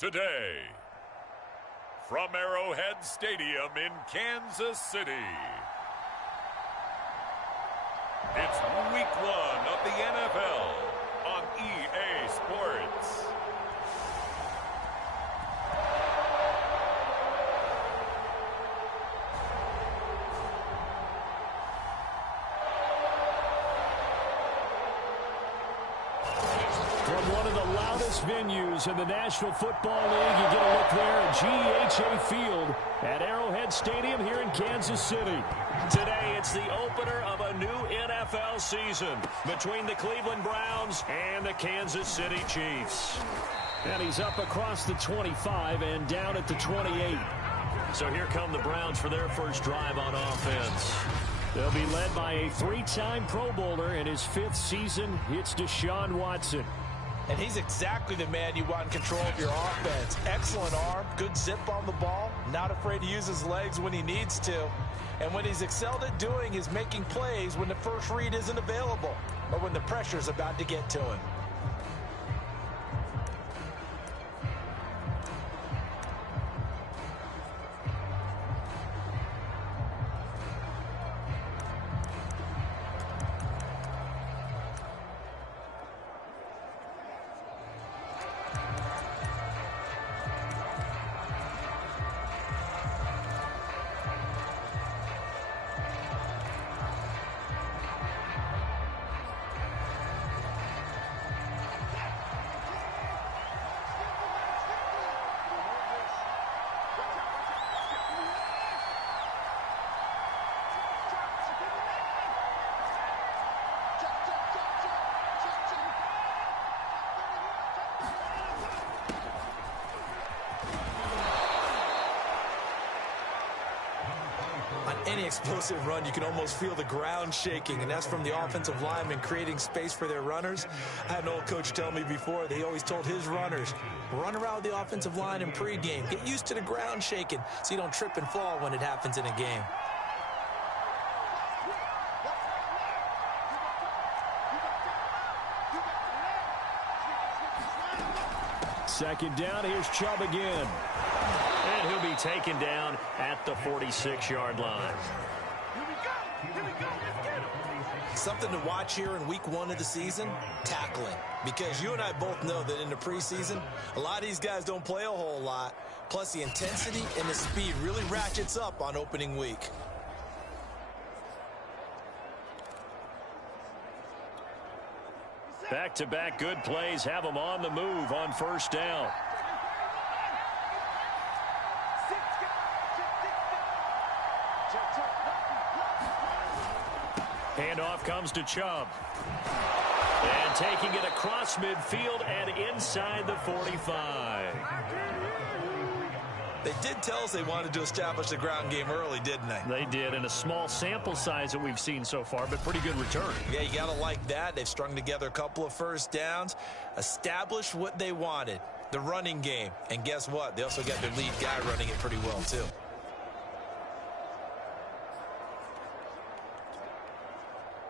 Today, from Arrowhead Stadium in Kansas City, it's Week 1 of the NFL on EA Sports. From one of the loudest venues in the National Football League, you get a look there at GEHA Field at Arrowhead Stadium here in Kansas City. Today, it's the opener of a new NFL season between the Cleveland Browns and the Kansas City Chiefs. And he's up across the 25 and down at the 28. So here come the Browns for their first drive on offense. They'll be led by a three-time Pro Bowler in his fifth season. It's Deshaun Watson. And he's exactly the man you want in control of your offense. Excellent arm, good zip on the ball, not afraid to use his legs when he needs to. And what he's excelled at doing is making plays when the first read isn't available or when the pressure's about to get to him. Any explosive run, you can almost feel the ground shaking, and that's from the offensive linemen creating space for their runners. I had an old coach tell me before, they always told his runners, run around the offensive line in pregame. Get used to the ground shaking so you don't trip and fall when it happens in a game. Second down, here's Chubb again. And he'll be taken down at the 46-yard line. Here we go. Let's get him. Something to watch here in week 1 of the season, tackling. Because you and I both know that in the preseason, a lot of these guys don't play a whole lot. Plus, the intensity and the speed really ratchets up on opening week. Back-to-back good plays have them on the move on first down. Handoff comes to Chubb. And taking it across midfield and inside the 45. They did tell us they wanted to establish the ground game early, didn't they? They did, in a small sample size that we've seen so far, but pretty good return. Yeah, you got to like that. They've strung together a couple of first downs, established what they wanted, the running game. And guess what? They also got their lead guy running it pretty well, too.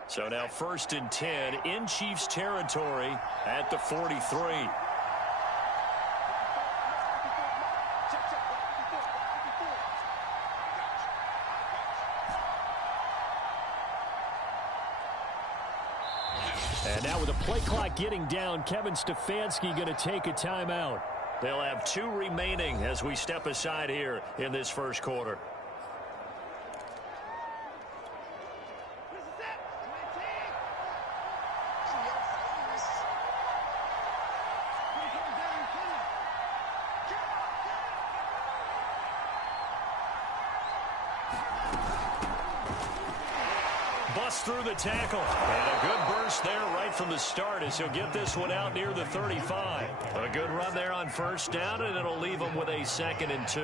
So now 1st and 10 in Chiefs territory at the 43. And now with the play clock getting down, Kevin Stefanski going to take a timeout. They'll have 2 remaining as we step aside here in this first quarter. Bust through the tackle. And a good burst there right from the start as he'll get this one out near the 35. A good run there on first down, and it'll leave him with a 2nd and 2.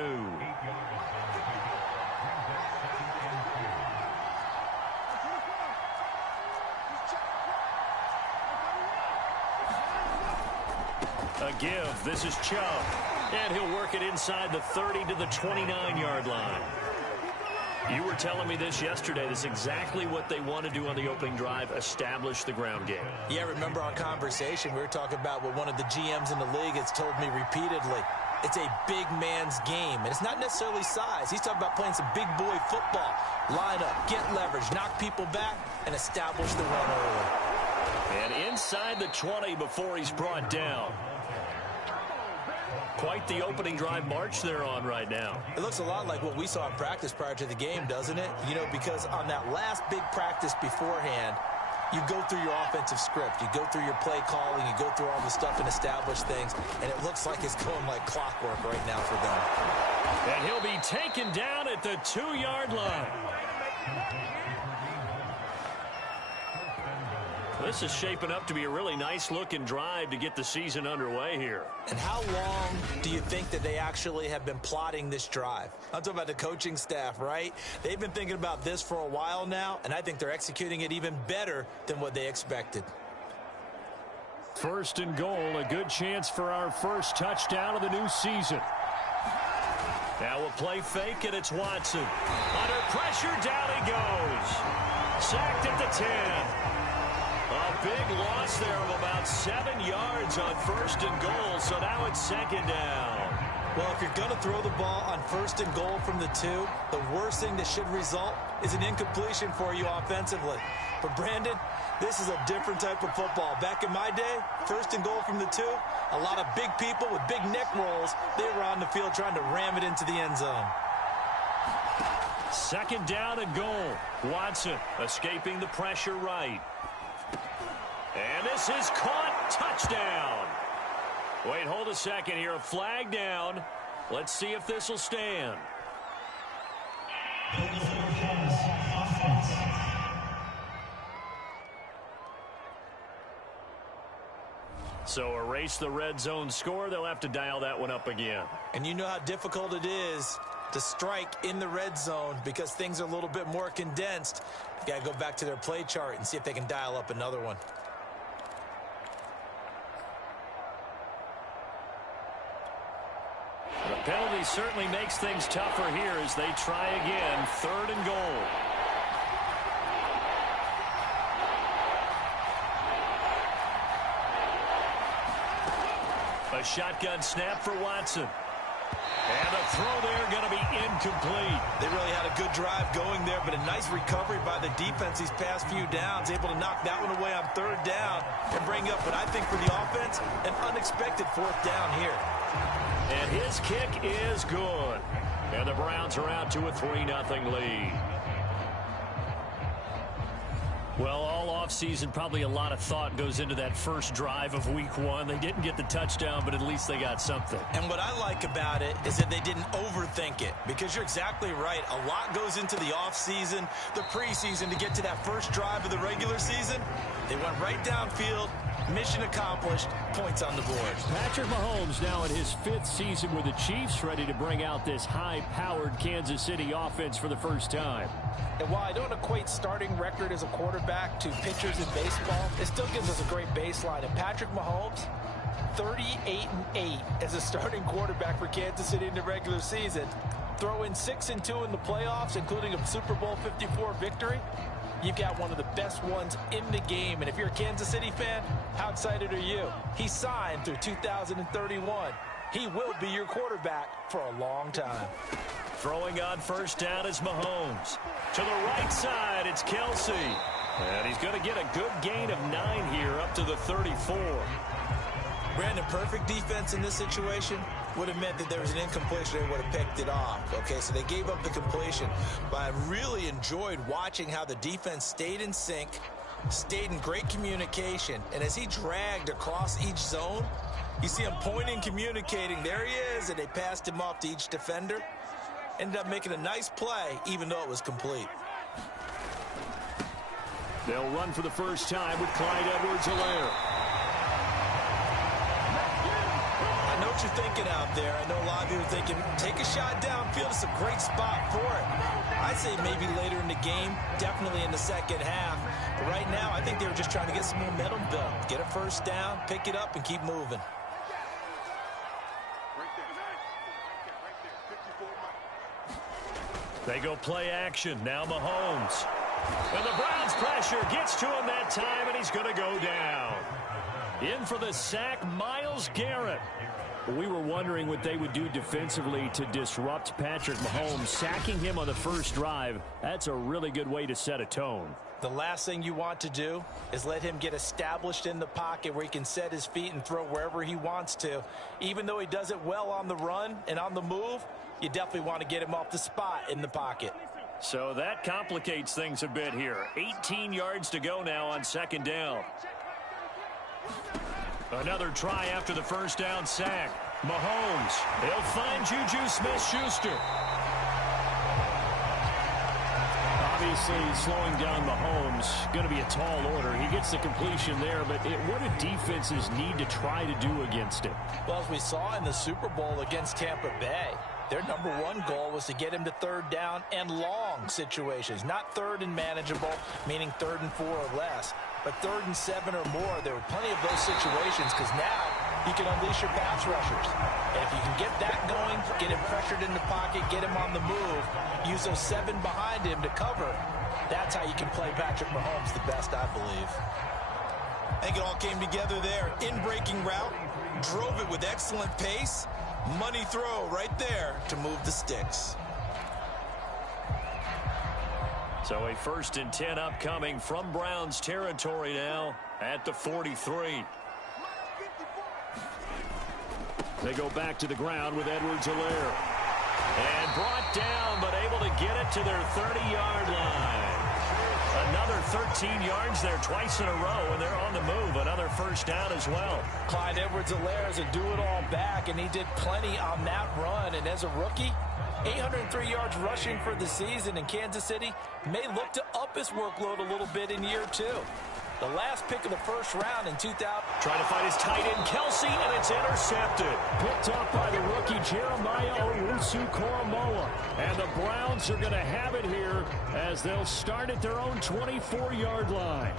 A give. This is Chubb. And he'll work it inside the 30 to the 29-yard line. You were telling me this yesterday. This is exactly what they want to do on the opening drive, establish the ground game. Yeah, remember our conversation. We were talking about what one of the GMs in the league has told me repeatedly. it's a big man's game. And it's not necessarily size. He's talking about playing some big boy football. Line up, get leverage, knock people back, and establish the run early. And inside the 20 before he's brought down. Quite the opening drive march they're on right now. It looks a lot like what we saw in practice prior to the game, doesn't it? You know, because on that last big practice beforehand, you go through your offensive script. You go through your play calling. You go through all the stuff and establish things. And it looks like it's going like clockwork right now for them. And he'll be taken down at the 2-yard line. This is shaping up to be a really nice-looking drive to get the season underway here. And how long do you think that they actually have been plotting this drive? I'm talking about the coaching staff, right? They've been thinking about this for a while now, and I think they're executing it even better than what they expected. First and goal, a good chance for our first touchdown of the new season. Now a play fake, and it's Watson. Under pressure, down he goes. Sacked at the 10. A big loss there of about 7 yards on first and goal, so now it's second down. Well, if you're going to throw the ball on first and goal from the 2, the worst thing that should result is an incompletion for you offensively. But, Brandon, this is a different type of football. Back in my day, first and goal from the 2, a lot of big people with big neck rolls, they were on the field trying to ram it into the end zone. Second down and goal. Watson escaping the pressure right. And this is caught. Touchdown. Wait, hold a second here. A flag down. Let's see if this will stand. So erase the red zone score. They'll have to dial that one up again. And you know how difficult it is to strike in the red zone because things are a little bit more condensed. You got to go back to their play chart and see if they can dial up another one. The penalty certainly makes things tougher here as they try again. Third and goal. A shotgun snap for Watson. And the throw there going to be incomplete. They really had a good drive going there, but a nice recovery by the defense these past few downs, able to knock that one away on third down and bring up what I think for the offense, an unexpected fourth down here. And his kick is good. And the Browns are out to a 3-0 lead. Well, all offseason, probably a lot of thought goes into that first drive of week 1. They didn't get the touchdown, but at least they got something. And what I like about it is that they didn't overthink it, because you're exactly right. A lot goes into the offseason, the preseason, to get to that first drive of the regular season. They went right downfield. Mission accomplished. Points on the board. Patrick Mahomes now in his 5th season with the Chiefs, ready to bring out this high-powered Kansas City offense for the first time. And while I don't equate starting record as a quarterback to pitchers in baseball, it still gives us a great baseline. And Patrick Mahomes, 38-8 as a starting quarterback for Kansas City in the regular season. Throw in 6-2 in the playoffs, including a Super Bowl 54 victory. You've got one of the best ones in the game. And if you're a Kansas City fan, how excited are you? He signed through 2031. He will be your quarterback for a long time. Throwing on first down is Mahomes. To the right side, it's Kelsey. And he's going to get a good gain of 9 here, up to the 34. Brandon, perfect defense in this situation would have meant that there was an incompletion. They would have picked it off. Okay, so they gave up the completion. But I really enjoyed watching how the defense stayed in sync, stayed in great communication. And as he dragged across each zone, you see him pointing, communicating. There he is, and they passed him off to each defender. Ended up making a nice play, even though it was complete. They'll run for the first time with Clyde Edwards-Helaire. I know what you're thinking out there. I know a lot of you are thinking, take a shot downfield. It's a great spot for it. I'd say maybe later in the game, definitely in the second half. But right now, I think they were just trying to get some momentum built. Get a first down, pick it up, and keep moving. They go play action. Now Mahomes. And the Browns pressure gets to him that time, and he's going to go down. In for the sack, Myles Garrett. We were wondering what they would do defensively to disrupt Patrick Mahomes. Sacking him on the first drive, that's a really good way to set a tone. The last thing you want to do is let him get established in the pocket where he can set his feet and throw wherever he wants to. Even though he does it well on the run and on the move, you definitely want to get him off the spot in the pocket. So that complicates things a bit here. 18 yards to go now on second down. Another try after the first down sack. Mahomes, he'll find Juju Smith-Schuster. Obviously, slowing down Mahomes, going to be a tall order. He gets the completion there, but what do defenses need to try to do against it? Well, as we saw in the Super Bowl against Tampa Bay, their number one goal was to get him to third down and long situations, not third and manageable, meaning 3rd and 4 or less. But 3rd and 7 or more, there were plenty of those situations because now you can unleash your pass rushers. And if you can get that going, get him pressured in the pocket, get him on the move, use those 7 behind him to cover, that's how you can play Patrick Mahomes the best, I believe. I think it all came together there. In-breaking route, drove it with excellent pace. Money throw right there to move the sticks. So a 1st and 10 upcoming from Browns territory now at the 43. They go back to the ground with Edwards-Helaire. And brought down, but able to get it to their 30-yard line. Another 13 yards there twice in a row, and they're on the move. Another first down as well. Clyde Edwards-Helaire is a do-it-all back, and he did plenty on that run. And as a rookie, 803 yards rushing for the season in Kansas City may look to up his workload a little bit in year 2. The last pick of the first round in 2000. Trying to find his tight end, Kelsey, and it's intercepted. Picked up by the rookie Jeremiah Owusu-Koramoah. And the Browns are going to have it here as they'll start at their own 24-yard line.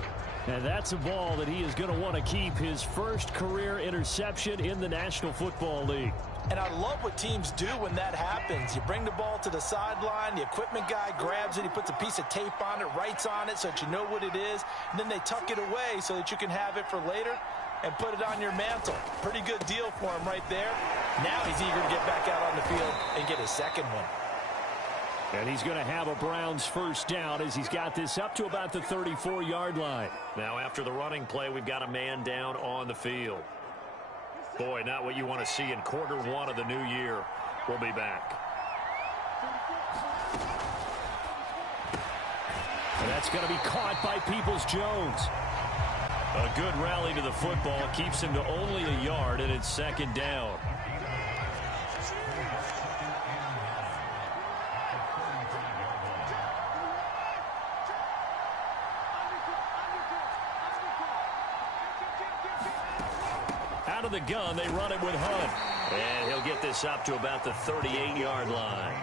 And that's a ball that he is going to want to keep, his first career interception in the National Football League. And I love what teams do when that happens. You bring the ball to the sideline, the equipment guy grabs it, he puts a piece of tape on it, writes on it so that you know what it is, and then they tuck it away so that you can have it for later and put it on your mantle. Pretty good deal for him right there. Now he's eager to get back out on the field and get his second one. And he's going to have a Browns first down as he's got this up to about the 34-yard line. Now after the running play, we've got a man down on the field. Boy, not what you want to see in quarter 1 of the new year. We'll be back. And that's going to be caught by Peoples-Jones. A good rally to the football keeps him to only a yard, and it's second down. Out of the gun, they run it with Hunt. And he'll get this up to about the 38-yard line.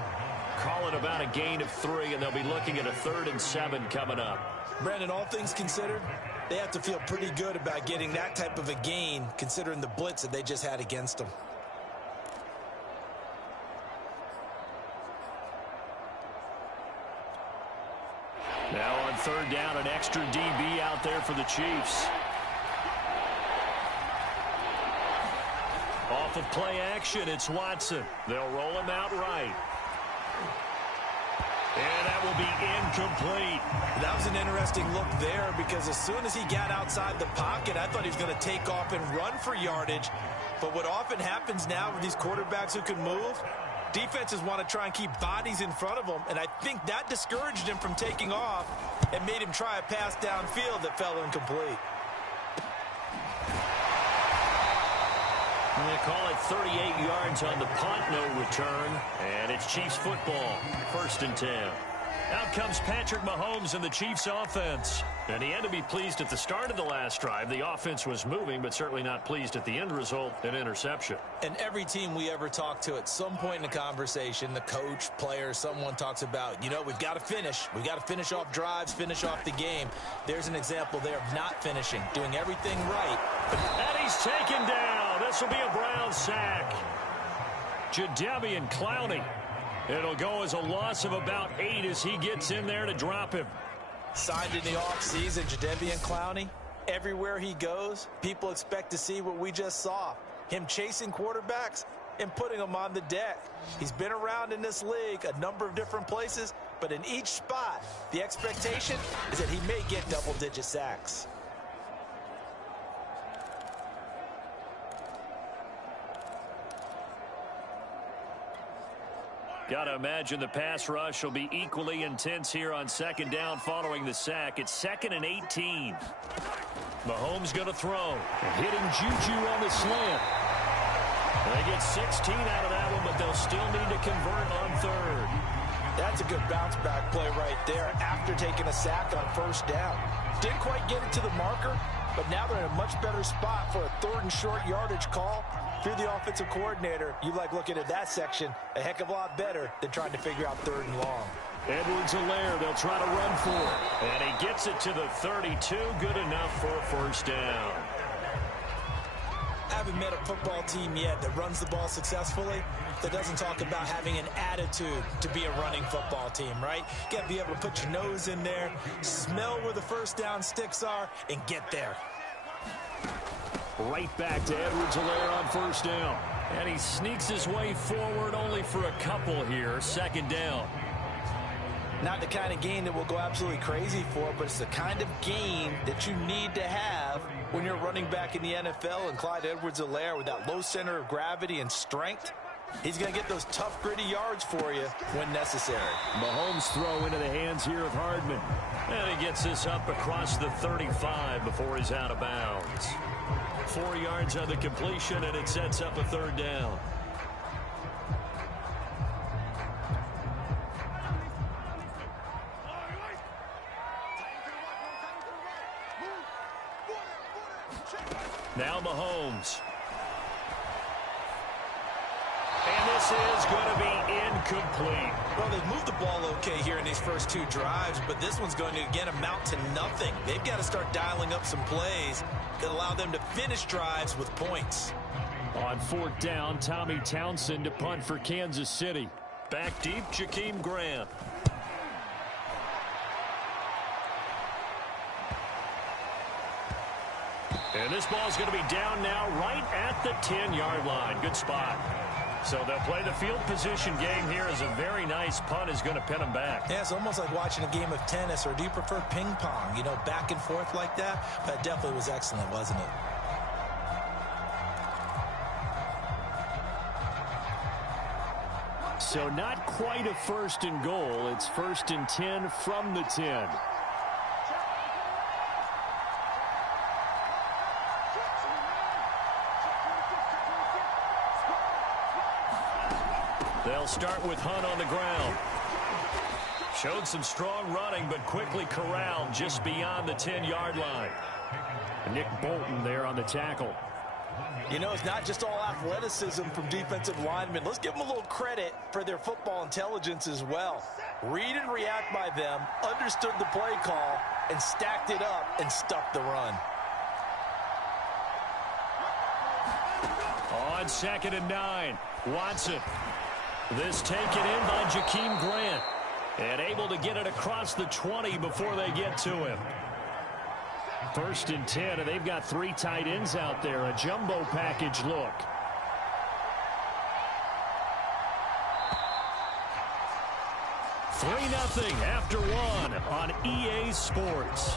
Call it about a gain of 3, and they'll be looking at a 3rd and 7 coming up. Brandon, all things considered, they have to feel pretty good about getting that type of a gain, considering the blitz that they just had against them. Now on 3rd down, an extra DB out there for the Chiefs. Off of play action, it's Watson. They'll roll him out right. And that will be incomplete. That was an interesting look there because as soon as he got outside the pocket, I thought he was going to take off and run for yardage. But what often happens now with these quarterbacks who can move, defenses want to try and keep bodies in front of them. And I think that discouraged him from taking off and made him try a pass downfield that fell incomplete. They call it 38 yards on the punt, no return. And it's Chiefs football, 1st and 10. Out comes Patrick Mahomes and the Chiefs offense. And he had to be pleased at the start of the last drive. The offense was moving, but certainly not pleased at the end result, an interception. And every team we ever talk to at some point in the conversation, the coach, player, someone talks about, you know, we've got to finish. We've got to finish off drives, finish off the game. There's an example there of not finishing, doing everything right. And he's taken down. This will be a Brown sack. Jadeveon Clowney. It'll go as a loss of about 8 as he gets in there to drop him. Signed in the offseason, Jadeveon Clowney. Everywhere he goes, people expect to see what we just saw. him chasing quarterbacks and putting them on the deck. He's been around in this league a number of different places, but in each spot, the expectation is that he may get double-digit sacks. Got to imagine the pass rush will be equally intense here on second down following the sack. It's 2nd and 18. Mahomes going to throw. Hitting Juju on the slant. They get 16 out of that one, but they'll still need to convert on third. That's a good bounce-back play right there after taking a sack on first down. Didn't quite get it to the marker, but now they're in a much better spot for a 3rd and short yardage call. If you're the offensive coordinator, you like looking at that section a heck of a lot better than trying to figure out 3rd and long. Edwards-Helaire, they'll try to run for it. And he gets it to the 32. Good enough for a first down. I haven't met a football team yet that runs the ball successfully that doesn't talk about having an attitude to be a running football team, right? You got to be able to put your nose in there, smell where the first down sticks are, and get there. Right back to Edwards-Helaire on first down. And he sneaks his way forward only for a couple here. 2nd down. Not the kind of game that we'll go absolutely crazy for, but it's the kind of game that you need to have when you're running back in the NFL. And Clyde Edwards-Helaire, with that low center of gravity and strength, he's going to get those tough, gritty yards for you when necessary. Mahomes throw into the hands here of Hardman. And he gets this up across the 35 before he's out of bounds. 4 yards on the completion, and it sets up a 3rd down. Now Mahomes. And this is going to be incomplete. Well, they've moved the ball okay here in these first 2 drives, but this one's going to, again, amount to nothing. They've got to start dialing up some plays that allow them to finish drives with points. On 4th down, Tommy Townsend to punt for Kansas City. Back deep, Jakeem Grant. And this ball's going to be down now right at the 10-yard line. Good spot. So they'll play the field position game here as a very nice punt is going to pin them back. Yeah, it's almost like watching a game of tennis, or do you prefer ping pong? You know, back and forth like that? That definitely was excellent, wasn't it? So not quite a 1st and goal. It's 1st and 10 from the 10. They'll start with Hunt on the ground. Showed some strong running, but quickly corralled just beyond the 10-yard line. Nick Bolton there on the tackle. You know, it's not just all athleticism from defensive linemen. Let's give them a little credit for their football intelligence as well. Read and react by them, understood the play call, and stacked it up and stuffed the run. On 2nd and 9, Watson. This taken in by Jakeem Grant. And able to get it across the 20 before they get to him. 1st and 10, and they've got 3 tight ends out there. A jumbo package look. Three 0 after 1 on EA Sports.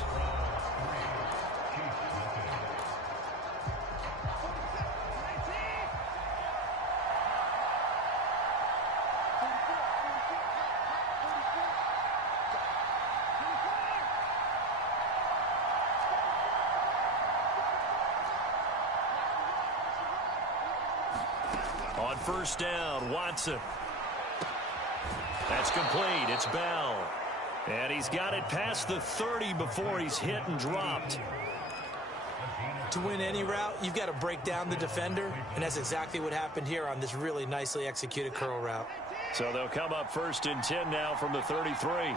On 1st down, Watson. That's complete. It's Bell. And he's got it past the 30 before he's hit and dropped. To win any route, you've got to break down the defender, and that's exactly what happened here on this really nicely executed curl route. So they'll come up 1st and 10 now from the 33.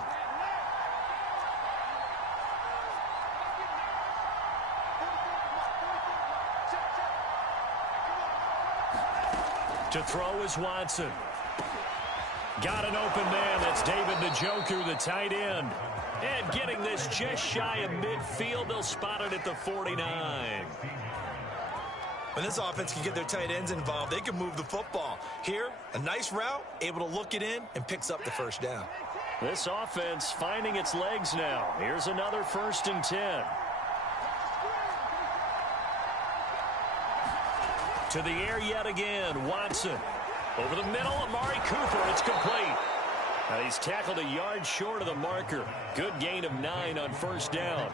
To throw is Watson. Got an open man. That's David Njoku, the tight end. And getting this just shy of midfield. They'll spot it at the 49. When this offense can get their tight ends involved, they can move the football. Here, a nice route, able to look it in, and picks up the first down. This offense finding its legs now. Here's another 1st and 10. To the air yet again, Watson. Over the middle, Amari Cooper. It's complete. Now he's tackled a yard short of the marker. Good gain of 9 on 1st down.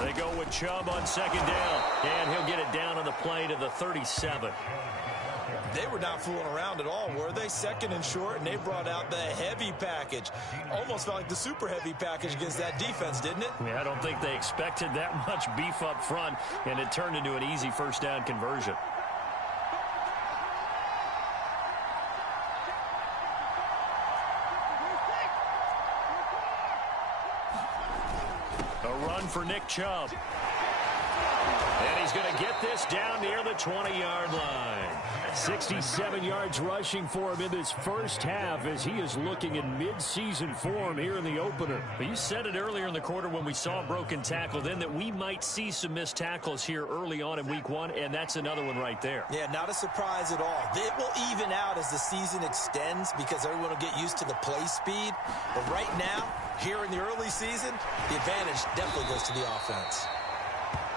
They go with Chubb on 2nd down, and he'll get it down on the play to the 37. They were not fooling around at all, were they? 2nd and short, and they brought out the heavy package. Almost felt like the super heavy package against that defense, didn't it? Yeah, I don't think they expected that much beef up front, and it turned into an easy 1st down conversion. A run for Nick Chubb. And he's going to get this down near the 20-yard line. 67 yards rushing for him in this first half as he is looking in mid-season form here in the opener. You said it earlier in the quarter when we saw a broken tackle then that we might see some missed tackles here early on in week 1, and that's another one right there. Yeah, not a surprise at all. It will even out as the season extends because everyone will get used to the play speed. But right now, here in the early season, the advantage definitely goes to the offense.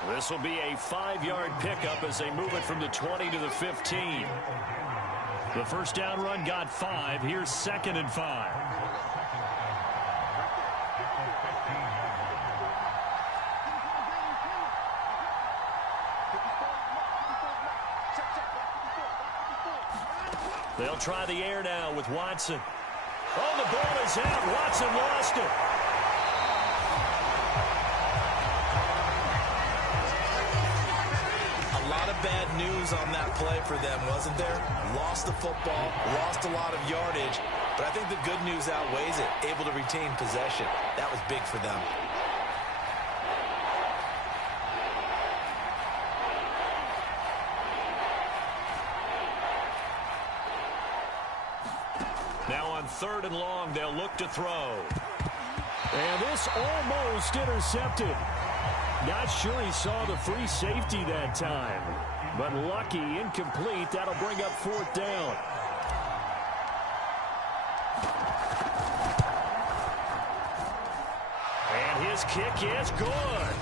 This will be a 5-yard pickup as they move it from the 20 to the 15. The 1st down run got 5. Here's 2nd and 5. They'll try the air now with Watson. Oh, the ball is out. Watson lost it. Bad news on that play for them, wasn't there? Lost the football, lost a lot of yardage, but I think the good news outweighs it. Able to retain possession. That was big for them. Now on 3rd and long, they'll look to throw. And this almost intercepted. Not sure he saw the free safety that time. But lucky, incomplete. That'll bring up 4th down. And his kick is good.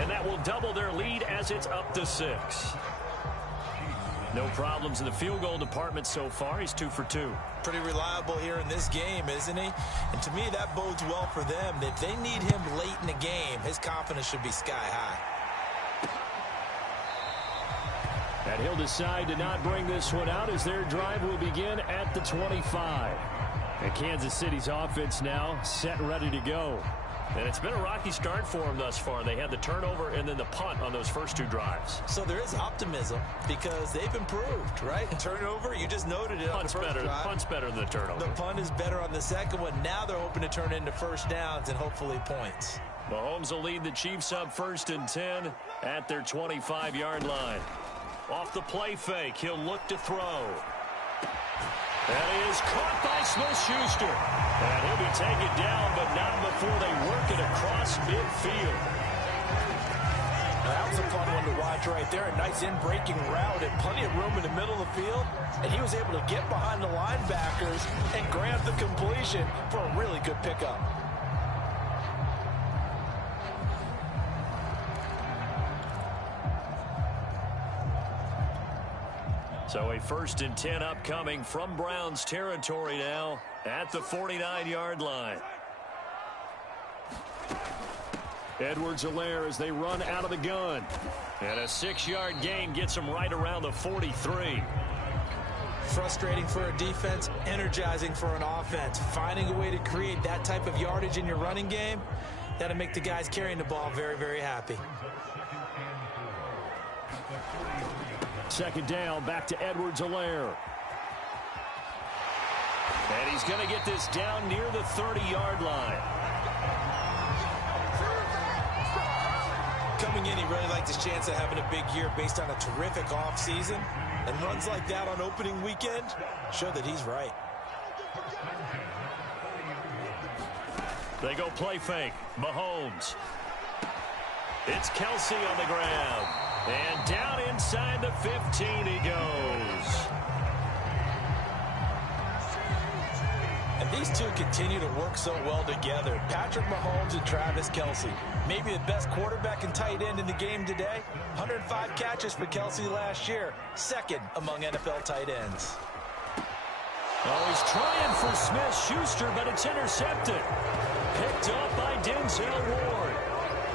And that will double their lead as it's up to 6. No problems in the field goal department so far. He's 2 for 2. Pretty reliable here in this game, isn't he? And to me, that bodes well for them. If they need him late in the game, his confidence should be sky high. And he'll decide to not bring this one out as their drive will begin at the 25. And Kansas City's offense now set and ready to go. And it's been a rocky start for them thus far. They had the turnover and then the punt on those first 2 drives. So there is optimism because they've improved, right? Turnover, you just noted it on the first drive. Punt's better than the turnover. The punt is better on the second one. Now they're hoping to turn into 1st downs and hopefully points. Mahomes will lead the Chiefs up 1st and 10 at their 25-yard line. Off the play fake, he'll look to throw. That is caught by Smith-Schuster. And he'll be taken down, but not before they work it across midfield. That was a fun one to watch right there. A nice in-breaking route and plenty of room in the middle of the field. And he was able to get behind the linebackers and grab the completion for a really good pickup. So a 1st and 10 upcoming from Browns territory now at the 49-yard line. Edwards-Helaire as they run out of the gun. And a 6-yard gain gets them right around the 43. Frustrating for a defense, energizing for an offense. Finding a way to create that type of yardage in your running game, that'll make the guys carrying the ball very, very happy. 2nd down, back to Edwards-Helaire. And he's going to get this down near the 30-yard line. Coming in, he really liked his chance of having a big year based on a terrific offseason. And runs like that on opening weekend show that he's right. They go play fake. Mahomes. It's Kelsey on the ground. And down inside the 15 he goes. And these two continue to work so well together. Patrick Mahomes and Travis Kelsey. Maybe the best quarterback and tight end in the game today. 105 catches for Kelsey last year. Second among NFL tight ends. Oh, he's trying for Smith-Schuster, but it's intercepted. Picked up by Denzel Ward.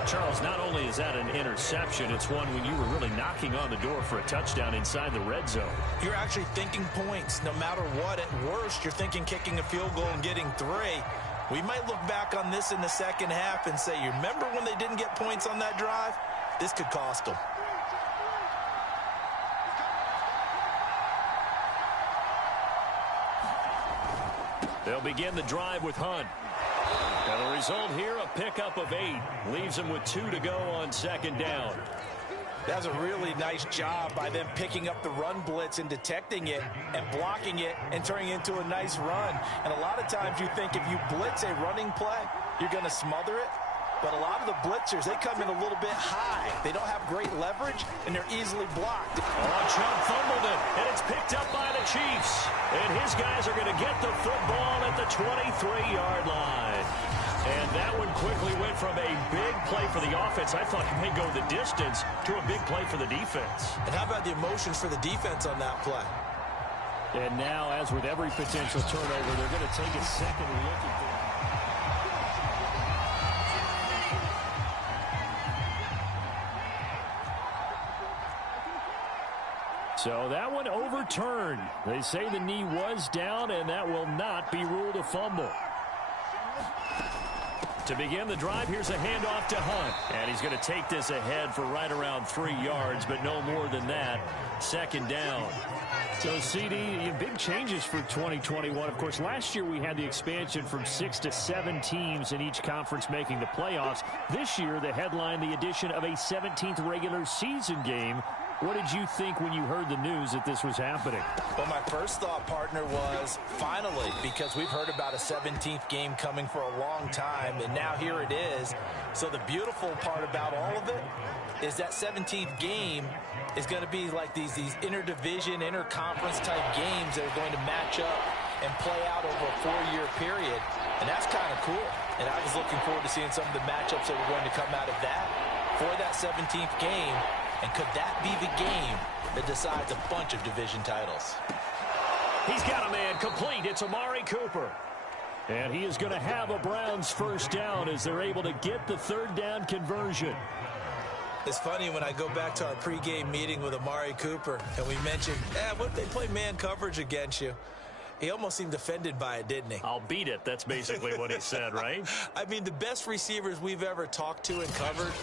Charles, not only is that an interception, it's one when you were really knocking on the door for a touchdown inside the red zone. You're actually thinking points. No matter what, at worst, you're thinking kicking a field goal and getting 3. We might look back on this in the second half and say, you remember when they didn't get points on that drive? This could cost them. They'll begin the drive with Hunt. And the result here, a pickup of 8. Leaves them with 2 to go on second down. That's a really nice job by them picking up the run blitz and detecting it and blocking it and turning it into a nice run. And a lot of times you think if you blitz a running play, you're going to smother it. But a lot of the blitzers, they come in a little bit high. They don't have great leverage, and they're easily blocked. Oh, Chubb fumbled it, and it's picked up by the Chiefs. And his guys are going to get the football at the 23-yard line. And that one quickly went from a big play for the offense, I thought it may go the distance, to a big play for the defense. And how about the emotions for the defense on that play? And now, as with every potential turnover, they're going to take a second look at this. So that one overturned. They say the knee was down, and that will not be ruled a fumble. To begin the drive, here's a handoff to Hunt. And he's going to take this ahead for right around 3 yards, but no more than that. Second down. So, CD, big changes for 2021. Of course, last year we had the expansion from 6 to 7 teams in each conference making the playoffs. This year, the headline, the addition of a 17th regular season game. What did you think when you heard the news that this was happening? Well, my first thought, partner, was finally, because we've heard about a 17th game coming for a long time, and now here it is. So the beautiful part about all of it is that 17th game is going to be like these interdivision, interconference type games that are going to match up and play out over a 4-year period. And that's kind of cool. And I was looking forward to seeing some of the matchups that were going to come out of that for that 17th game. And could that be the game that decides a bunch of division titles? He's got a man complete. It's Amari Cooper. And he is going to have a Browns first down as they're able to get the third down conversion. It's funny when I go back to our pregame meeting with Amari Cooper and we mentioned, what if they play man coverage against you? He almost seemed offended by it, didn't he? I'll beat it. That's basically what he said, right? I mean, the best receivers we've ever talked to and covered,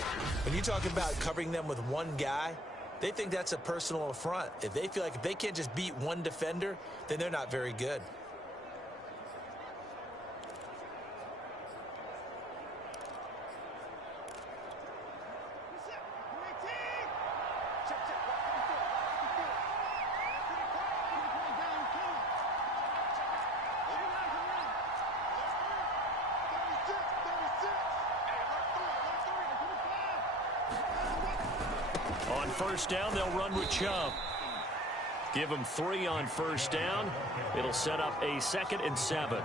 when you talk about covering them with one guy, they think that's a personal affront. If they feel like if they can't just beat one defender, then they're not very good. First down, they'll run with Chubb. Give him 3 on first down. It'll set up a 2nd and 7.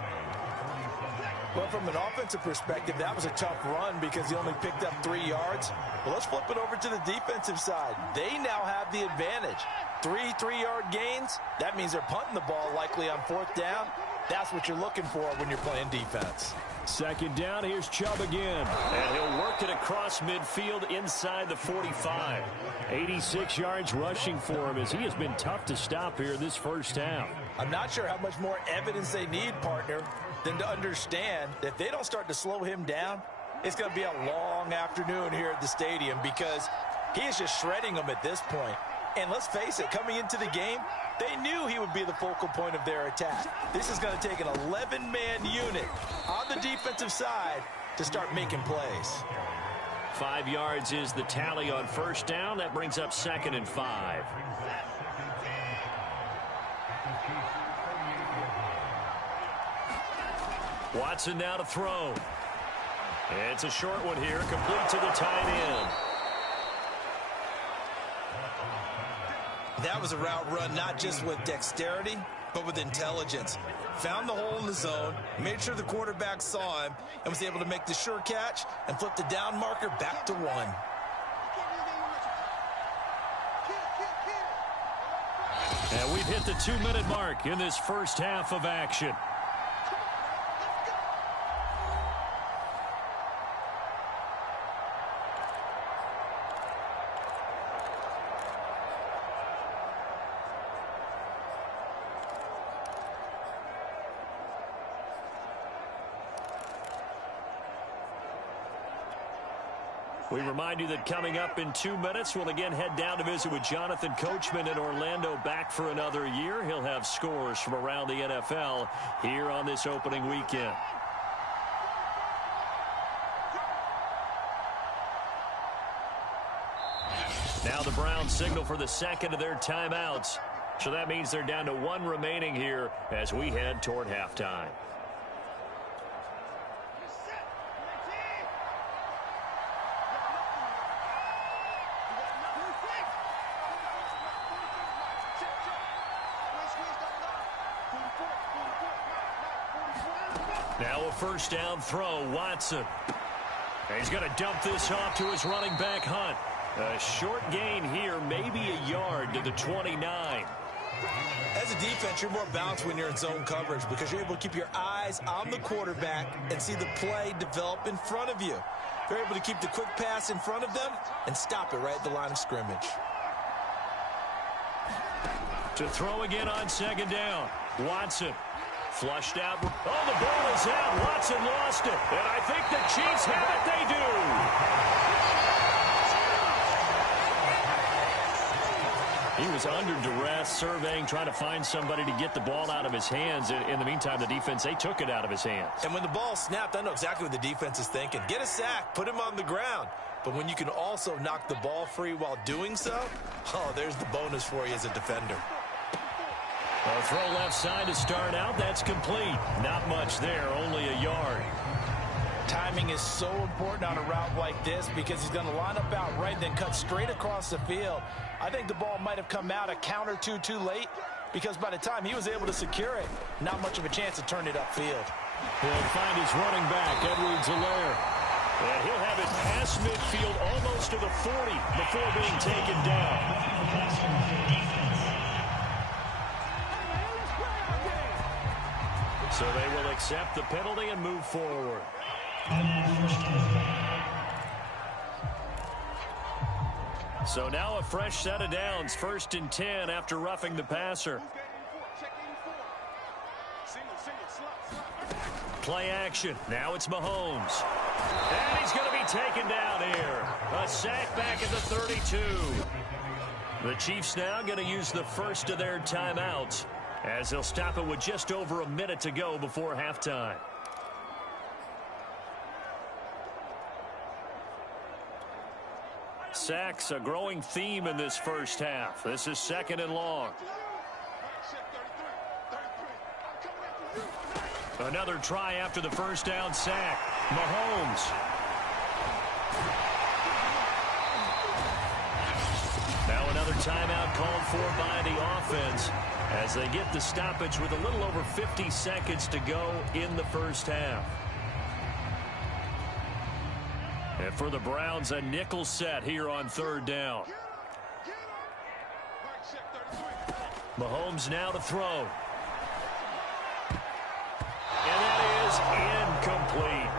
Well, from an offensive perspective, that was a tough run because he only picked up 3 yards. Well, let's flip it over to the defensive side. They now have the advantage. 3 3-yard gains. That means they're punting the ball likely on 4th down. That's what you're looking for when you're playing defense. Second down, here's Chubb again. And he'll work it across midfield inside the 45. 86 yards rushing for him as he has been tough to stop here this first half. I'm not sure how much more evidence they need, partner, than to understand that if they don't start to slow him down, it's going to be a long afternoon here at the stadium because he is just shredding them at this point. And let's face it, coming into the game, they knew he would be the focal point of their attack. This is going to take an 11-man unit on the defensive side to start making plays. 5 yards is the tally on first down. That brings up 2nd and 5. Watson now to throw. It's a short one here, complete to the tight end. That was a route run not just with dexterity, but with intelligence. Found the hole in the zone, made sure the quarterback saw him, and was able to make the sure catch and flip the down marker back to 1. And we've hit the 2-minute mark in this first half of action. We remind you that coming up in 2 minutes, we'll again head down to visit with Jonathan Coachman in Orlando, back for another year. He'll have scores from around the NFL here on this opening weekend. Now the Browns signal for the second of their timeouts. So that means they're down to 1 remaining here as we head toward halftime. Now a first down throw, Watson. And he's going to dump this off to his running back, Hunt. A short gain here, maybe a yard to the 29. As a defense, you're more balanced when you're in zone coverage because you're able to keep your eyes on the quarterback and see the play develop in front of you. You're able to keep the quick pass in front of them and stop it right at the line of scrimmage. To throw again on second down, Watson. Flushed out. Oh, the ball is out. Watson lost it. And I think the Chiefs have it. They do. He was under duress, surveying, trying to find somebody to get the ball out of his hands. In the meantime, the defense, they took it out of his hands. And when the ball snapped, I know exactly what the defense is thinking. Get a sack. Put him on the ground. But when you can also knock the ball free while doing so, oh, there's the bonus for you as a defender. A throw left side to start out. That's complete. Not much there, only a yard. Timing is so important on a route like this because he's going to line up out right, then cut straight across the field. I think the ball might have come out a count or two too late because by the time he was able to secure it, not much of a chance to turn it upfield. He'll find his running back, Edwards-Helaire. And he'll have it past midfield almost to the 40 before being taken down. So they will accept the penalty and move forward. So now a fresh set of downs, 1st and 10 after roughing the passer. Play action. Now it's Mahomes. And he's going to be taken down here. A sack back at the 32. The Chiefs now going to use the first of their timeouts, as they'll stop it with just over a minute to go before halftime. Sacks, a growing theme in this first half. This is 2nd and long. Another try after the first down sack. Mahomes. Now another timeout called for by the offense as they get the stoppage with a little over 50 seconds to go in the first half. And for the Browns, a nickel set here on 3rd down. Mahomes now to throw. And that is incomplete.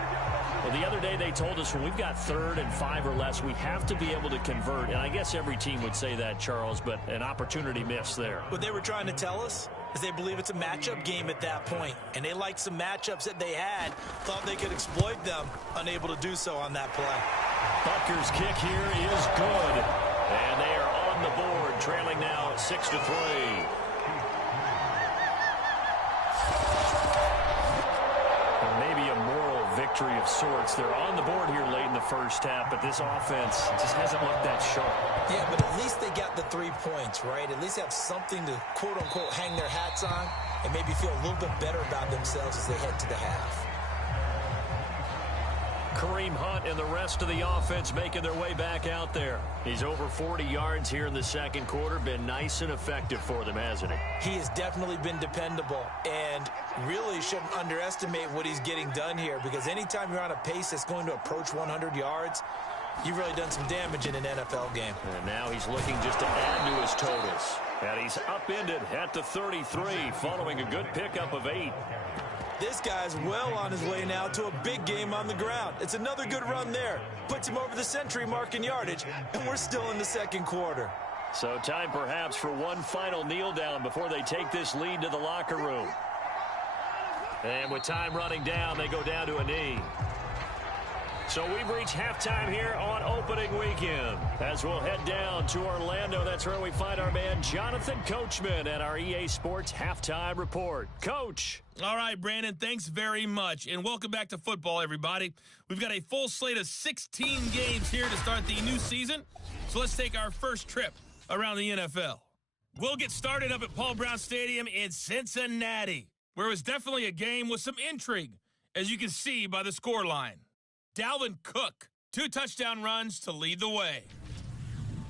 Well, the other day they told us when we've got 3rd and 5 or less, we have to be able to convert. And I guess every team would say that, Charles, but an opportunity missed there. What they were trying to tell us is they believe it's a matchup game at that point. And they liked some matchups that they had, thought they could exploit them, unable to do so on that play. Butker's kick here is good. And they are on the board, trailing now 6-3. Maybe a moral victory of sorts. They're on the board here late in the first half, but this offense just hasn't looked that sharp. Yeah, but at least they got the 3 points, right? At least have something to, quote-unquote, hang their hats on and maybe feel a little bit better about themselves as they head to the half. Kareem Hunt and the rest of the offense making their way back out there. He's over 40 yards here in the second quarter. Been nice and effective for them, hasn't he? He has definitely been dependable, and really shouldn't underestimate what he's getting done here, because anytime you're on a pace that's going to approach 100 yards, you've really done some damage in an NFL game. And now he's looking just to add to his totals. And he's upended at the 33 following a good pickup of 8. This guy's well on his way now to a big game on the ground. It's another good run there. Puts him over the century mark in yardage, and we're still in the second quarter. So time perhaps for one final kneel down before they take this lead to the locker room. And with time running down, they go down to a knee. So we've reached halftime here on opening weekend. As we'll head down to Orlando, that's where we find our man Jonathan Coachman at our EA Sports Halftime Report. Coach. All right, Brandon, thanks very much. And welcome back to football, everybody. We've got a full slate of 16 games here to start the new season. So let's take our first trip around the NFL. We'll get started up at Paul Brown Stadium in Cincinnati, where it was definitely a game with some intrigue, as you can see by the scoreline. Dalvin Cook, 2 touchdown runs to lead the way.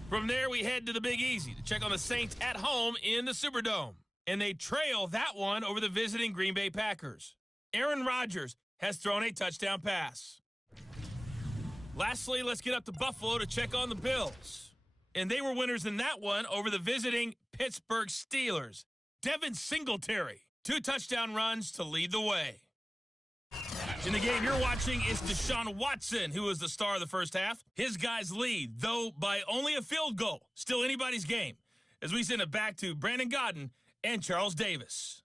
From there, we head to the Big Easy to check on the Saints at home in the Superdome. And they trail that one over the visiting Green Bay Packers. Aaron Rodgers has thrown a touchdown pass. Lastly, let's get up to Buffalo to check on the Bills. And they were winners in that one over the visiting Pittsburgh Steelers. Devin Singletary, 2 touchdown runs to lead the way. In the game you're watching is Deshaun Watson, who was the star of the first half. His guys lead, though by only a field goal. Still anybody's game, as we send it back to Brandon Godden and Charles Davis.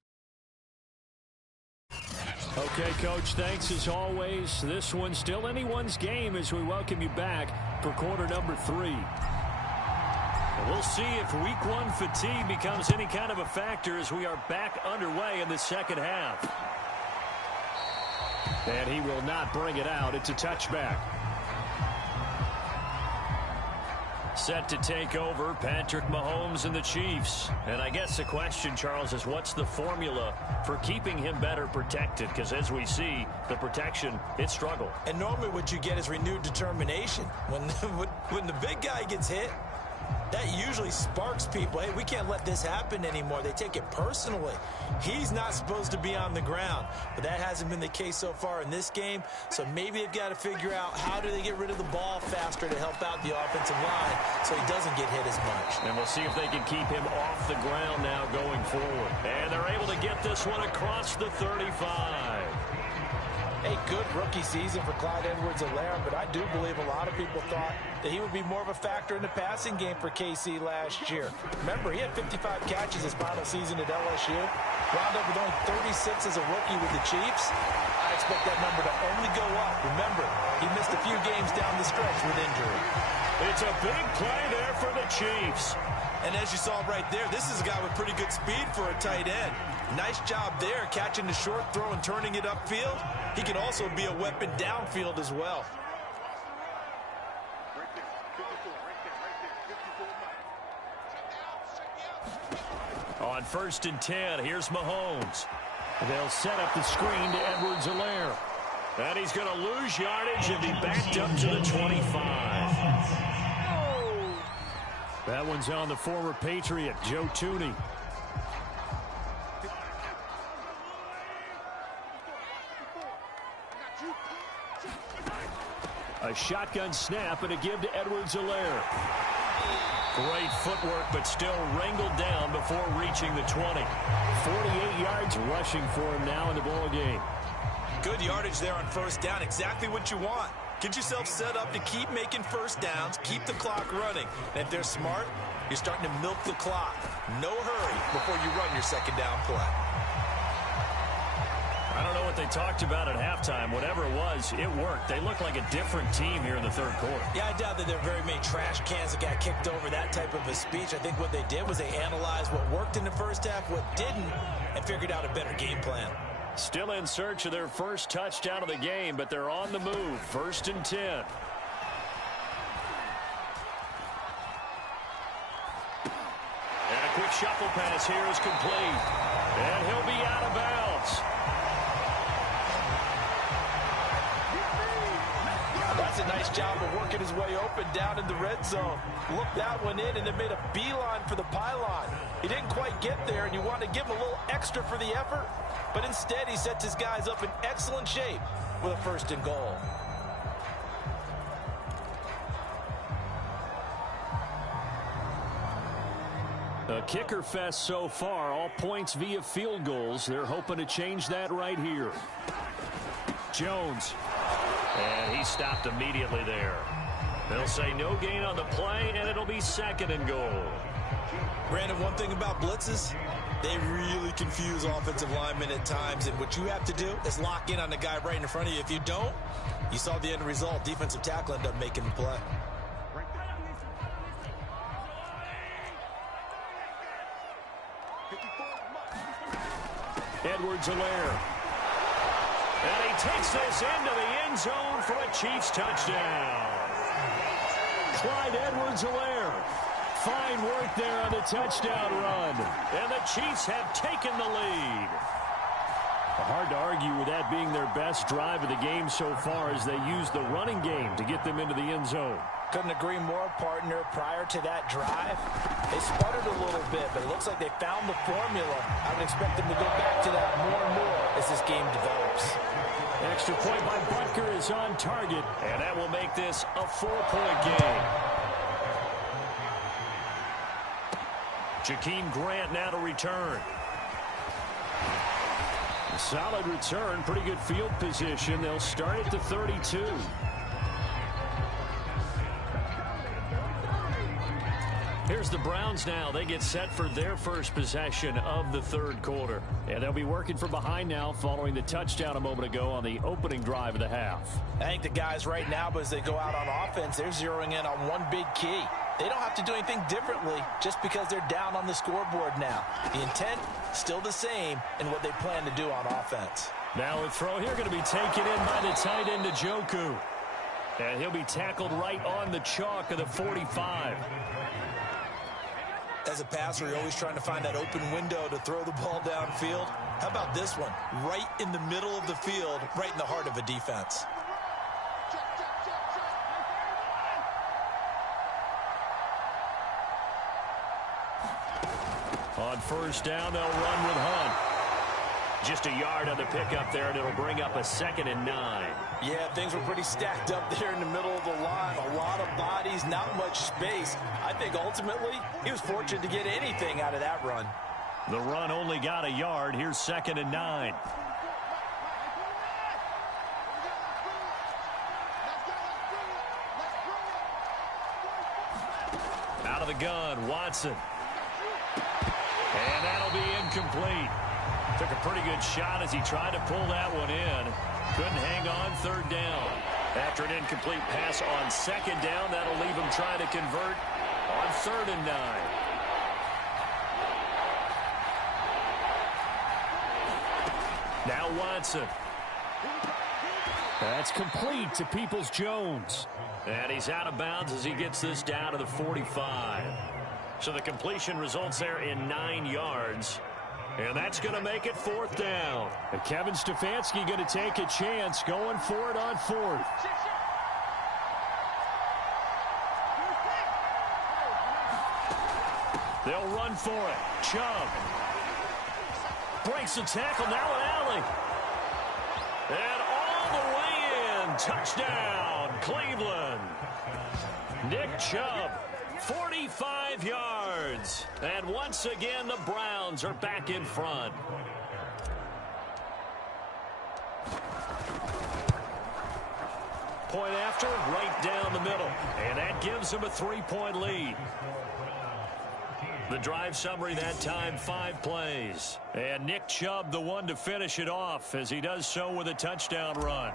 Okay, Coach, thanks as always. This one's still anyone's game as we welcome you back for quarter number 3. And we'll see if week 1 fatigue becomes any kind of a factor as we are back underway in the second half. And he will not bring it out. It's a touchback. Set to take over, Patrick Mahomes and the Chiefs. And I guess the question, Charles, is what's the formula for keeping him better protected? Because as we see, the protection, it struggled. And normally what you get is renewed determination. When the big guy gets hit, that usually sparks people. Hey, we can't let this happen anymore. They take it personally. He's not supposed to be on the ground, but that hasn't been the case so far in this game. So maybe they've got to figure out how do they get rid of the ball faster to help out the offensive line so he doesn't get hit as much. And we'll see if they can keep him off the ground now going forward. And they're able to get this one across the 35. A good rookie season for Clyde Edwards-Helaire, but I do believe a lot of people thought that he would be more of a factor in the passing game for KC last year. Remember, he had 55 catches his final season at LSU. Wound up with only 36 as a rookie with the Chiefs. I expect that number to only go up. Remember, he missed a few games down the stretch with injury. It's a big play there for the Chiefs. And as you saw right there, this is a guy with pretty good speed for a tight end. Nice job there, catching the short throw and turning it upfield. He can also be a weapon downfield as well. On 1st and 10, here's Mahomes. They'll set up the screen to Edwards-Helaire. And he's going to lose yardage and be backed up to the 25. That one's on the former Patriot, Joe Thuney. A shotgun snap and a give to Edwards-Helaire. Great footwork, but still wrangled down before reaching the 20. 48 yards rushing for him now in the ball game. Good yardage there on 1st down. Exactly what you want. Get yourself set up to keep making 1st downs, keep the clock running. And if they're smart, you're starting to milk the clock. No hurry before you run your 2nd down play. I don't know what they talked about at halftime. Whatever it was, it worked. They look like a different team here in the 3rd quarter. Yeah, I doubt that there are very many trash cans that got kicked over, that type of a speech. I think what they did was they analyzed what worked in the 1st half, what didn't, and figured out a better game plan. Still in search of their first touchdown of the game, but they're on the move. 1st and 10. And a quick shuffle pass here is complete. And he'll be out of bounds. does a nice job of working his way open down in the red zone. Looked that one in and then made a beeline for the pylon. He didn't quite get there, and you want to give him a little extra for the effort, but instead he sets his guys up in excellent shape with a 1st and goal. A kicker fest so far, all points via field goals. They're hoping to change that right here. Jones. And he stopped immediately there. They'll say no gain on the play, and it'll be 2nd and goal. Brandon, one thing about blitzes, they really confuse offensive linemen at times, and what you have to do is lock in on the guy right in front of you. If you don't, you saw the end result. Defensive tackle ended up making the play. Edwards-Helaire. And he takes this into the end zone for a Chiefs touchdown. Clyde Edwards-Helaire. Fine work there on the touchdown run. And the Chiefs have taken the lead. Hard to argue with that being their best drive of the game so far as they use the running game to get them into the end zone. Couldn't agree more, partner. Prior to that drive, they sputtered a little bit, but it looks like they found the formula. I would expect them to go back to that more and more as this game develops. Extra point by Butker is on target. And that will make this a 4-point game. Jakeem Grant now to return. A solid return, pretty good field position. They'll start at the 32. Here's the Browns now. They get set for their first possession of the 3rd quarter. And they'll be working from behind now following the touchdown a moment ago on the opening drive of the half. I think the guys right now, as they go out on offense, they're zeroing in on one big key. They don't have to do anything differently just because they're down on the scoreboard now. The intent, still the same in what they plan to do on offense. Now a throw here going to be taken in by the tight end Njoku. And he'll be tackled right on the chalk of the 45. As a passer, you're always trying to find that open window to throw the ball downfield. How about this one? Right in the middle of the field, right in the heart of a defense. On 1st down, they'll run with Hunt. Just a yard on the pickup there, and it'll bring up a 2nd and 9. Yeah, things were pretty stacked up there in the middle of the line. A lot of bodies, not much space. I think ultimately he was fortunate to get anything out of that run. The run only got a yard. Here's 2nd and 9. Out of the gun, Watson. And that'll be incomplete. Took a pretty good shot as he tried to pull that one in. Couldn't hang on 3rd down. After an incomplete pass on 2nd down, that'll leave him trying to convert on 3rd and 9. Now Watson. That's complete to Peoples-Jones. And he's out of bounds as he gets this down to the 45. So the completion results there in 9 yards. And that's going to make it 4th down. And Kevin Stefanski going to take a chance going for it on 4th. They'll run for it. Chubb breaks the tackle. Now an alley. And all the way in. Touchdown, Cleveland. Nick Chubb, 45 yards. And once again, the Browns are back in front. Point after, right down the middle. And that gives them a 3-point lead. The drive summary that time, 5 plays. And Nick Chubb, the one to finish it off, as he does so with a touchdown run.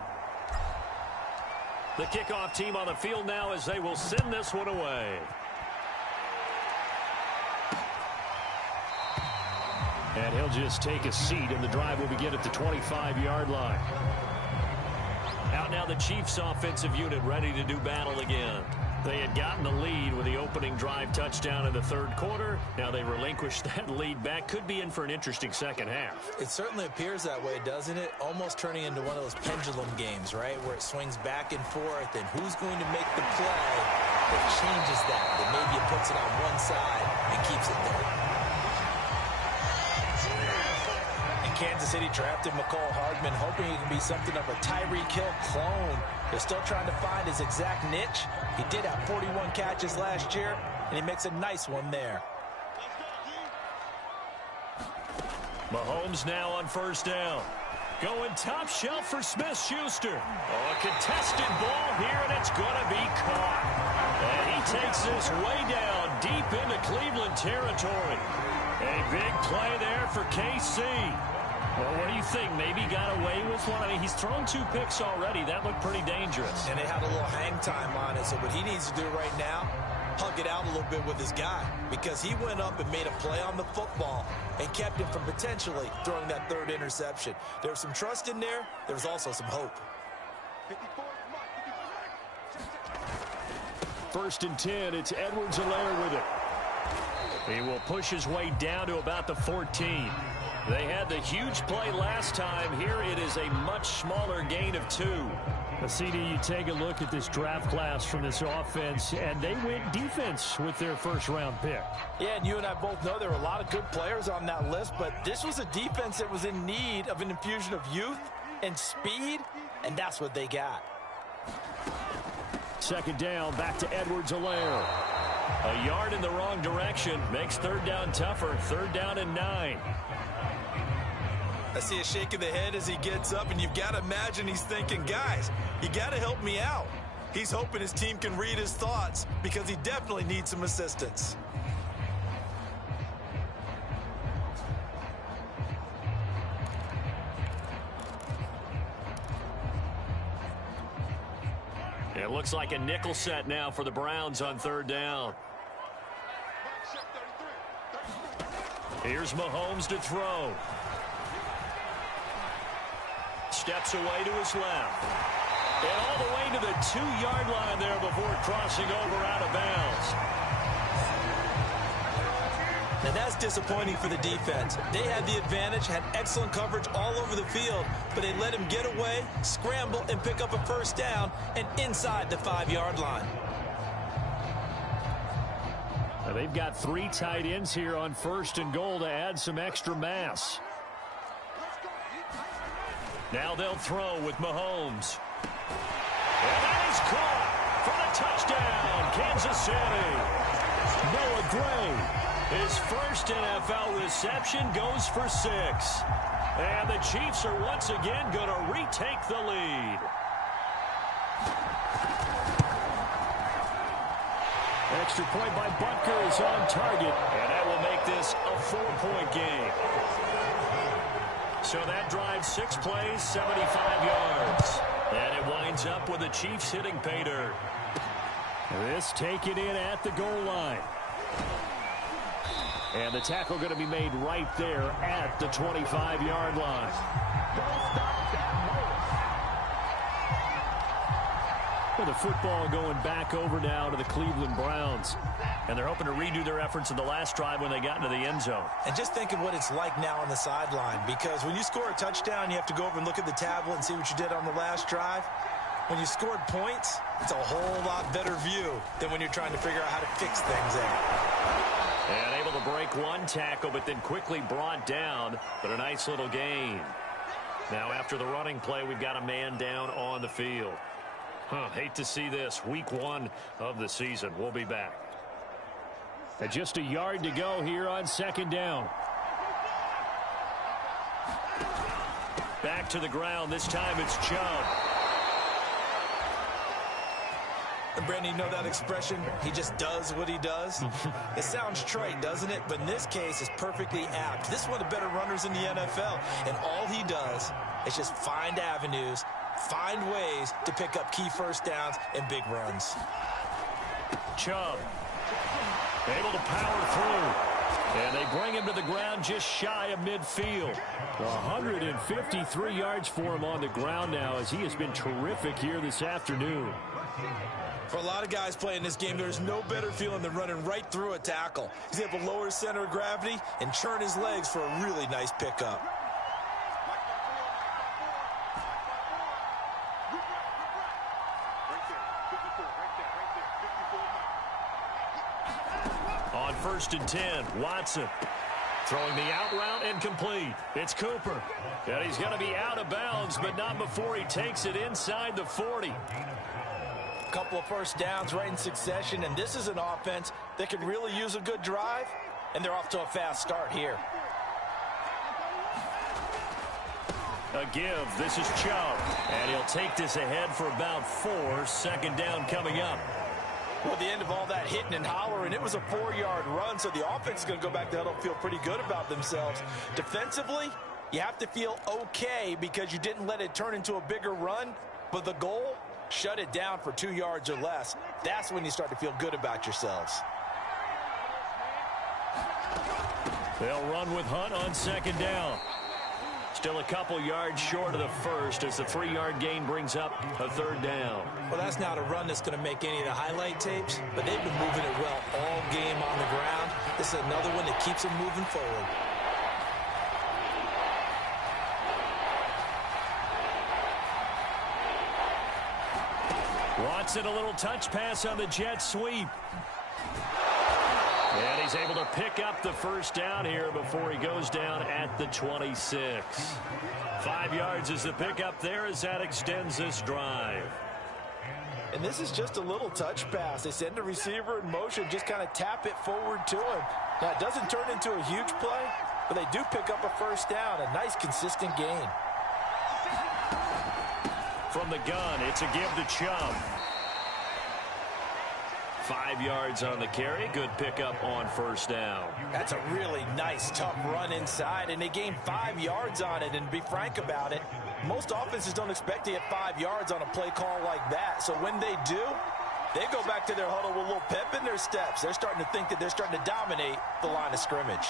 The kickoff team on the field now as they will send this one away. And he'll just take a seat, and the drive will begin at the 25-yard line. Out now the Chiefs offensive unit ready to do battle again. They had gotten the lead with the opening drive touchdown in the third quarter. Now they relinquished that lead back. Could be in for an interesting second half. It certainly appears that way, doesn't it? Almost turning into one of those pendulum games, right? Where it swings back and forth, and who's going to make the play that changes that maybe it puts it on one side and keeps it there. And Kansas City drafted McCole Hardman, hoping he can be something of a Tyreek Hill clone. They're still trying to find his exact niche. He did have 41 catches last year, and he makes a nice one there. Mahomes now on first down. Going top shelf for Smith-Schuster. Oh, a contested ball here, and it's going to be caught. And he takes this way down deep into Cleveland territory. A big play there for KC. Well, what do you think? Maybe got away with one? I mean, he's thrown 2 picks already. That looked pretty dangerous. And they had a little hang time on it. So what he needs to do right now, hug it out a little bit with his guy. Because he went up and made a play on the football and kept him from potentially throwing that third interception. There was some trust in there. There was also some hope. 1st and 10. It's Edwards-Helaire with it. He will push his way down to about the 14. They had the huge play last time. Here it is a much smaller gain of 2. CD, you take a look at this draft class from this offense, and they went defense with their first-round pick. Yeah, and you and I both know there were a lot of good players on that list, but this was a defense that was in need of an infusion of youth and speed, and that's what they got. 2nd down, back to Edwards-Helaire. A yard in the wrong direction makes 3rd down tougher. 3rd down and 9. I see a shake of the head as he gets up, and you've got to imagine he's thinking, guys, you got to help me out. He's hoping his team can read his thoughts because he definitely needs some assistance. It looks like a nickel set now for the Browns on 3rd down. Here's Mahomes to throw. Steps away to his left. And all the way to the 2-yard line there before crossing over out of bounds. And that's disappointing for the defense. They had the advantage, had excellent coverage all over the field, but they let him get away, scramble, and pick up a 1st down and inside the 5-yard line. Now they've got 3 tight ends here on 1st and goal to add some extra mass. Now they'll throw with Mahomes. And that is caught for the touchdown, Kansas City. Noah Gray. His first NFL reception goes for 6. And the Chiefs are once again going to retake the lead. Extra point by Butker is on target. And that will make this a 4-point game. So that drives 6 plays, 75 yards. And it winds up with the Chiefs hitting pay dirt. This taken in at the goal line. And the tackle going to be made right there at the 25-yard line. Well, the football going back over now to the Cleveland Browns. And they're hoping to redo their efforts in the last drive when they got into the end zone. And just think of what it's like now on the sideline, because when you score a touchdown, you have to go over and look at the tablet and see what you did on the last drive. When you scored points, it's a whole lot better view than when you're trying to figure out how to fix things out. And able to break one tackle, but then quickly brought down. But a nice little gain. Now after the running play, we've got a man down on the field. Hate to see this. Week 1 of the season. We'll be back. And just a yard to go here on 2nd down. Back to the ground. This time it's Chubb. And Brandon, you know that expression? He just does what he does. It sounds trite, doesn't it? But in this case, it's perfectly apt. This is one of the better runners in the NFL. And all he does is just find avenues, find ways to pick up key 1st downs and big runs. Chubb able to power through. And they bring him to the ground just shy of midfield. 153 yards for him on the ground now, as he has been terrific here this afternoon. For a lot of guys playing this game, there's no better feeling than running right through a tackle. He's able to lower his center of gravity and churn his legs for a really nice pickup. On 1st and 10, Watson throwing the out route and complete. It's Cooper. And he's going to be out of bounds, but not before he takes it inside the 40. Couple of first downs right in succession, and this is an offense that could really use a good drive, and they're off to a fast start here. A give. This is Chubb, and he'll take this ahead for about 4. 2nd down coming up. Well, at the end of all that hitting and hollering, it was a 4-yard run, so the offense is going to go back to huddle, feel pretty good about themselves. Defensively, you have to feel okay because you didn't let it turn into a bigger run, but the goal, shut it down for 2 yards or less. That's when you start to feel good about yourselves. They'll run with Hunt on 2nd down. Still a couple yards short of the first as the 3-yard gain brings up a 3rd down. Well, that's not a run that's going to make any of the highlight tapes, but they've been moving it well all game on the ground. This is another one that keeps them moving forward. Watson, a little touch pass on the jet sweep. And he's able to pick up the 1st down here before he goes down at the 26. 5 yards is the pickup there as that extends this drive. And this is just a little touch pass. They send the receiver in motion, just kind of tap it forward to him. Now, it doesn't turn into a huge play, but they do pick up a 1st down, a nice, consistent gain. From the gun, it's a give to Chubb. 5 yards on the carry. Good pickup on 1st down. That's a really nice, tough run inside, and they gained 5 yards on it. And to be frank about it, most offenses don't expect to get 5 yards on a play call like that. So when they do, they go back to their huddle with a little pep in their steps. They're starting to think that they're starting to dominate the line of scrimmage.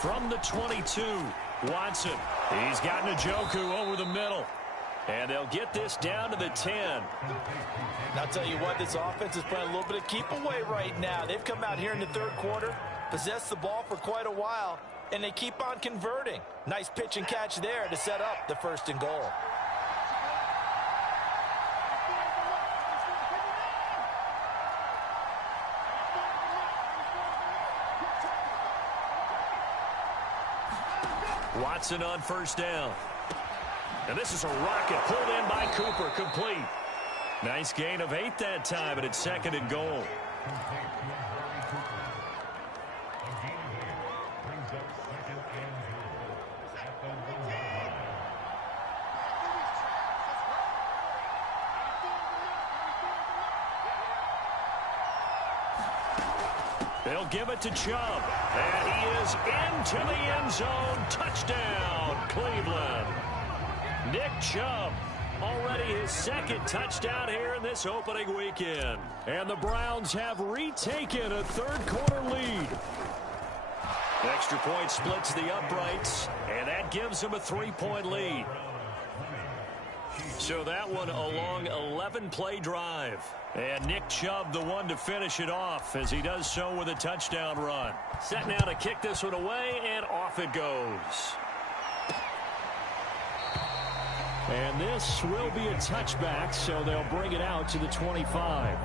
From the 22, Watson. He's got Njoku over the middle. And they'll get this down to the 10. And I'll tell you what, this offense is playing a little bit of keep away right now. They've come out here in the 3rd quarter, possessed the ball for quite a while, and they keep on converting. Nice pitch and catch there to set up the 1st and goal. Watson on 1st down. And this is a rocket pulled in by Cooper, complete. Nice gain of 8 that time, and it's 2nd and goal. They'll give it to Chubb, and he is into the end zone. Touchdown, Cleveland. Nick Chubb, already his 2nd touchdown here in this opening weekend. And the Browns have retaken a 3rd quarter lead. Extra point splits the uprights, and that gives them a 3-point lead. So that one a long 11-play drive. And Nick Chubb the one to finish it off as he does so with a touchdown run. Set now to kick this one away, and off it goes. And this will be a touchback, so they'll bring it out to the 25.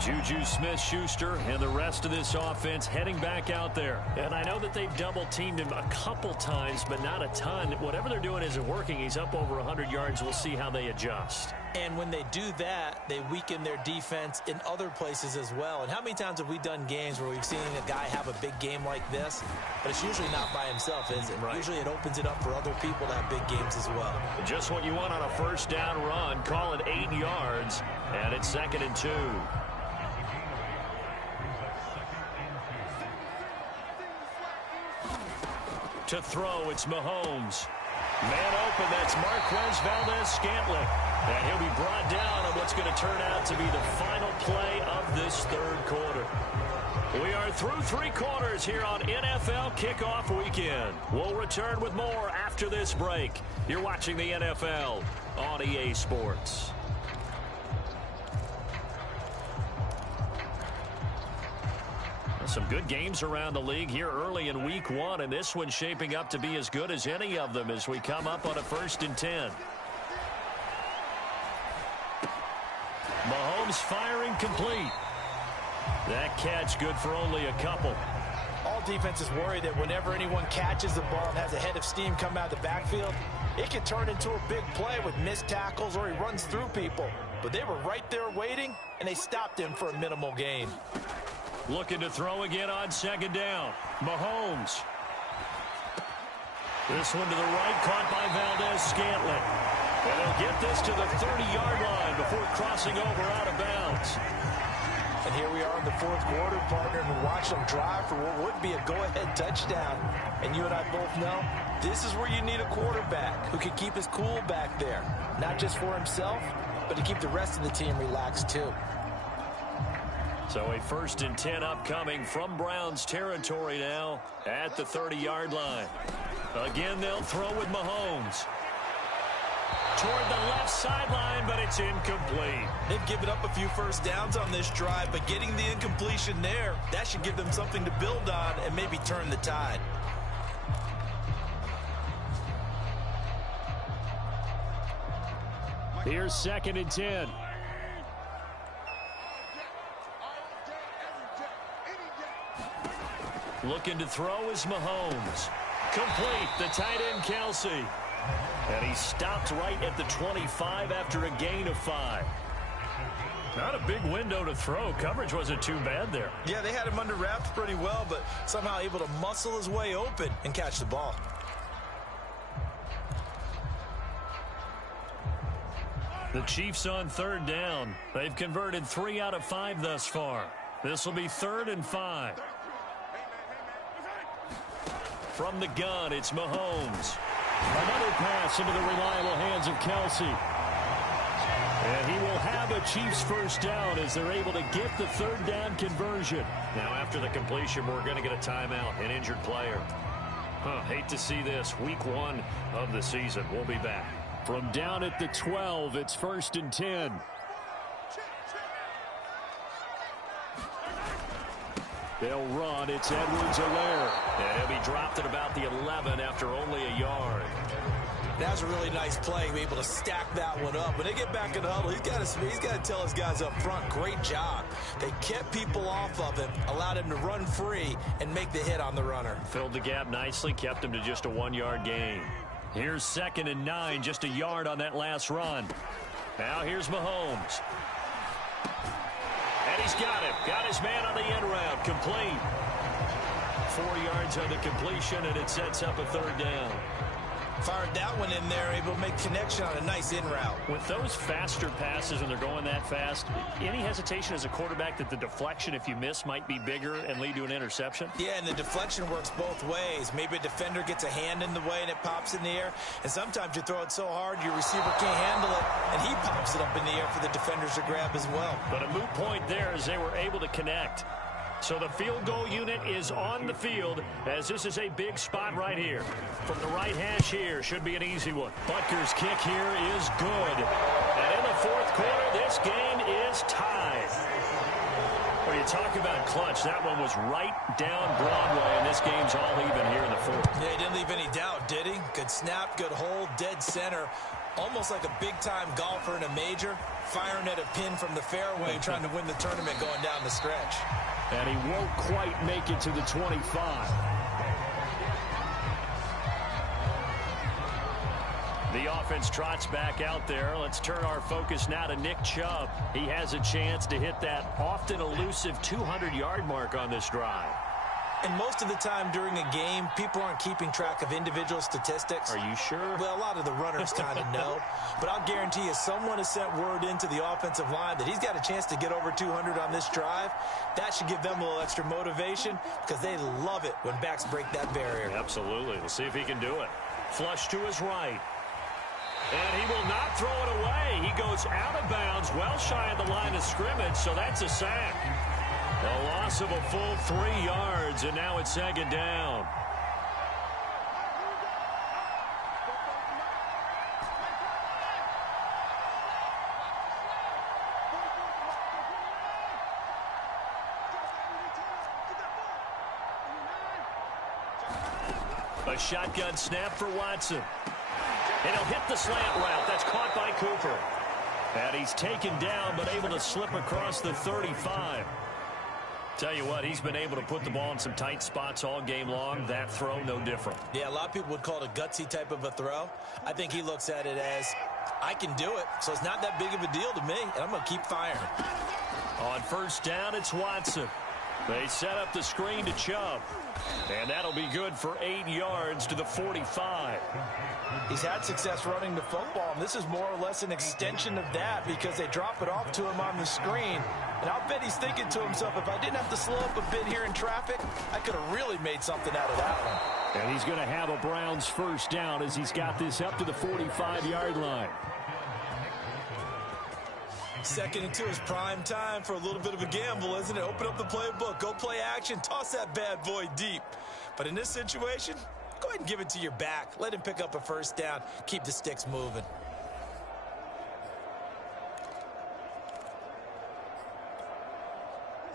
Juju Smith-Schuster and the rest of this offense heading back out there. And I know that they've double-teamed him a couple times, but not a ton. Whatever they're doing isn't working. He's up over 100 yards. We'll see how they adjust. And when they do that, they weaken their defense in other places as well. And how many times have we done games where we've seen a guy have a big game like this? But it's usually not by himself, is it? Right. Usually it opens it up for other people to have big games as well. Just what you want on a 1st down run. Call it 8 yards, and it's 2nd and 2. To throw, it's Mahomes. Man open, that's Marquez Valdez-Scantling. And he'll be brought down on what's going to turn out to be the final play of this third quarter. We are through 3 quarters here on NFL Kickoff Weekend. We'll return with more after this break. You're watching the NFL on EA Sports. Some good games around the league here early in week 1, and this one's shaping up to be as good as any of them as we come up on a 1st and 10. Mahomes firing complete. That catch good for only a couple. All defenses worry that whenever anyone catches the ball and has a head of steam come out of the backfield, it can turn into a big play with missed tackles or he runs through people. But they were right there waiting, and they stopped him for a minimal gain. Looking to throw again on 2nd down. Mahomes. This one to the right, caught by Valdez-Scantling. And they'll get this to the 30-yard line before crossing over out of bounds. And here we are in the 4th quarter, partner, and watch them drive for what would be a go-ahead touchdown. And you and I both know this is where you need a quarterback who can keep his cool back there. Not just for himself, but to keep the rest of the team relaxed too. So a 1st and 10 upcoming from Browns territory now at the 30-yard line. Again, they'll throw with Mahomes. Toward the left sideline, but it's incomplete. They've given up a few first downs on this drive, but getting the incompletion there, that should give them something to build on and maybe turn the tide. Here's 2nd and 10. Looking to throw is Mahomes. Complete, the tight end Kelsey. And he stopped right at the 25 after a gain of 5. Not a big window to throw. Coverage wasn't too bad there. Yeah, they had him under wraps pretty well, but somehow able to muscle his way open and catch the ball. The Chiefs on 3rd down. They've converted 3 out of 5 thus far. This will be 3rd and 5. From the gun, it's Mahomes. Another pass into the reliable hands of Kelsey. And he will have a Chiefs 1st down as they're able to get the 3rd down conversion. Now after the completion, we're going to get a timeout, an injured player. Hate to see this. Week 1 of the season. We'll be back. From down at the 12, it's 1st and 10. They'll run. It's Edwards-Helaire. And he'll be dropped at about the 11 after only a yard. That was a really nice play, be able to stack that one up. When they get back in the huddle, he's got to tell his guys up front, great job. They kept people off of him, allowed him to run free and make the hit on the runner. Filled the gap nicely, kept him to just a 1-yard gain. Here's 2nd and 9, just a yard on that last run. Now here's Mahomes. And he's got it. Got his man on the end route. Complete. 4 yards on the completion, and it sets up a 3rd down. Fired that one in there, able to make connection on a nice in route. With those faster passes and they're going that fast, any hesitation as a quarterback that the deflection, if you miss, might be bigger and lead to an interception? Yeah, and the deflection works both ways. Maybe a defender gets a hand in the way and it pops in the air. And sometimes you throw it so hard your receiver can't handle it, and he pops it up in the air for the defenders to grab as well. But a moot point there as they were able to connect. So the field goal unit is on the field as this is a big spot right here. From the right hash here, should be an easy one. Butker's kick here is good. And in the 4th quarter, this game is tied. When you talk about clutch, that one was right down Broadway, and this game's all even here in the 4th. Yeah, he didn't leave any doubt, did he? Good snap, good hold, dead center. Almost like a big-time golfer in a major, firing at a pin from the fairway, trying to win the tournament going down the stretch. And he won't quite make it to the 25. The offense trots back out there. Let's turn our focus now to Nick Chubb. He has a chance to hit that often elusive 200-yard mark on this drive. And most of the time during a game, people aren't keeping track of individual statistics. Are you sure? Well, a lot of the runners kind of know. But I'll guarantee you someone has sent word into the offensive line that he's got a chance to get over 200 on this drive. That should give them a little extra motivation because they love it when backs break that barrier. Absolutely. We'll see if he can do it. Flush to his right. And he will not throw it away. He goes out of bounds, well shy of the line of scrimmage, so that's a sack. A loss of a full 3 yards, and now it's second down. A shotgun snap for Watson. And he'll hit the slant route. That's caught by Cooper. And he's taken down, but able to slip across the 35. Tell you what, he's been able to put the ball in some tight spots all game long. That throw, no different. Yeah, a lot of people would call it a gutsy type of a throw. I think he looks at it as, I can do it, so it's not that big of a deal to me, and I'm going to keep firing. On first down, it's Watson. They set up the screen to Chubb. And that'll be good for 8 yards to the 45. He's had success running the football, and this is more or less an extension of that because they drop it off to him on the screen. And I'll bet he's thinking to himself, if I didn't have to slow up a bit here in traffic, I could have really made something out of that one. And he's going to have a Browns first down as he's got this up to the 45-yard line. 2nd and 2 is prime time for a little bit of a gamble, isn't it? Open up the playbook, go play action, toss that bad boy deep. But in this situation, go ahead and give it to your back. Let him pick up a first down. Keep the sticks moving.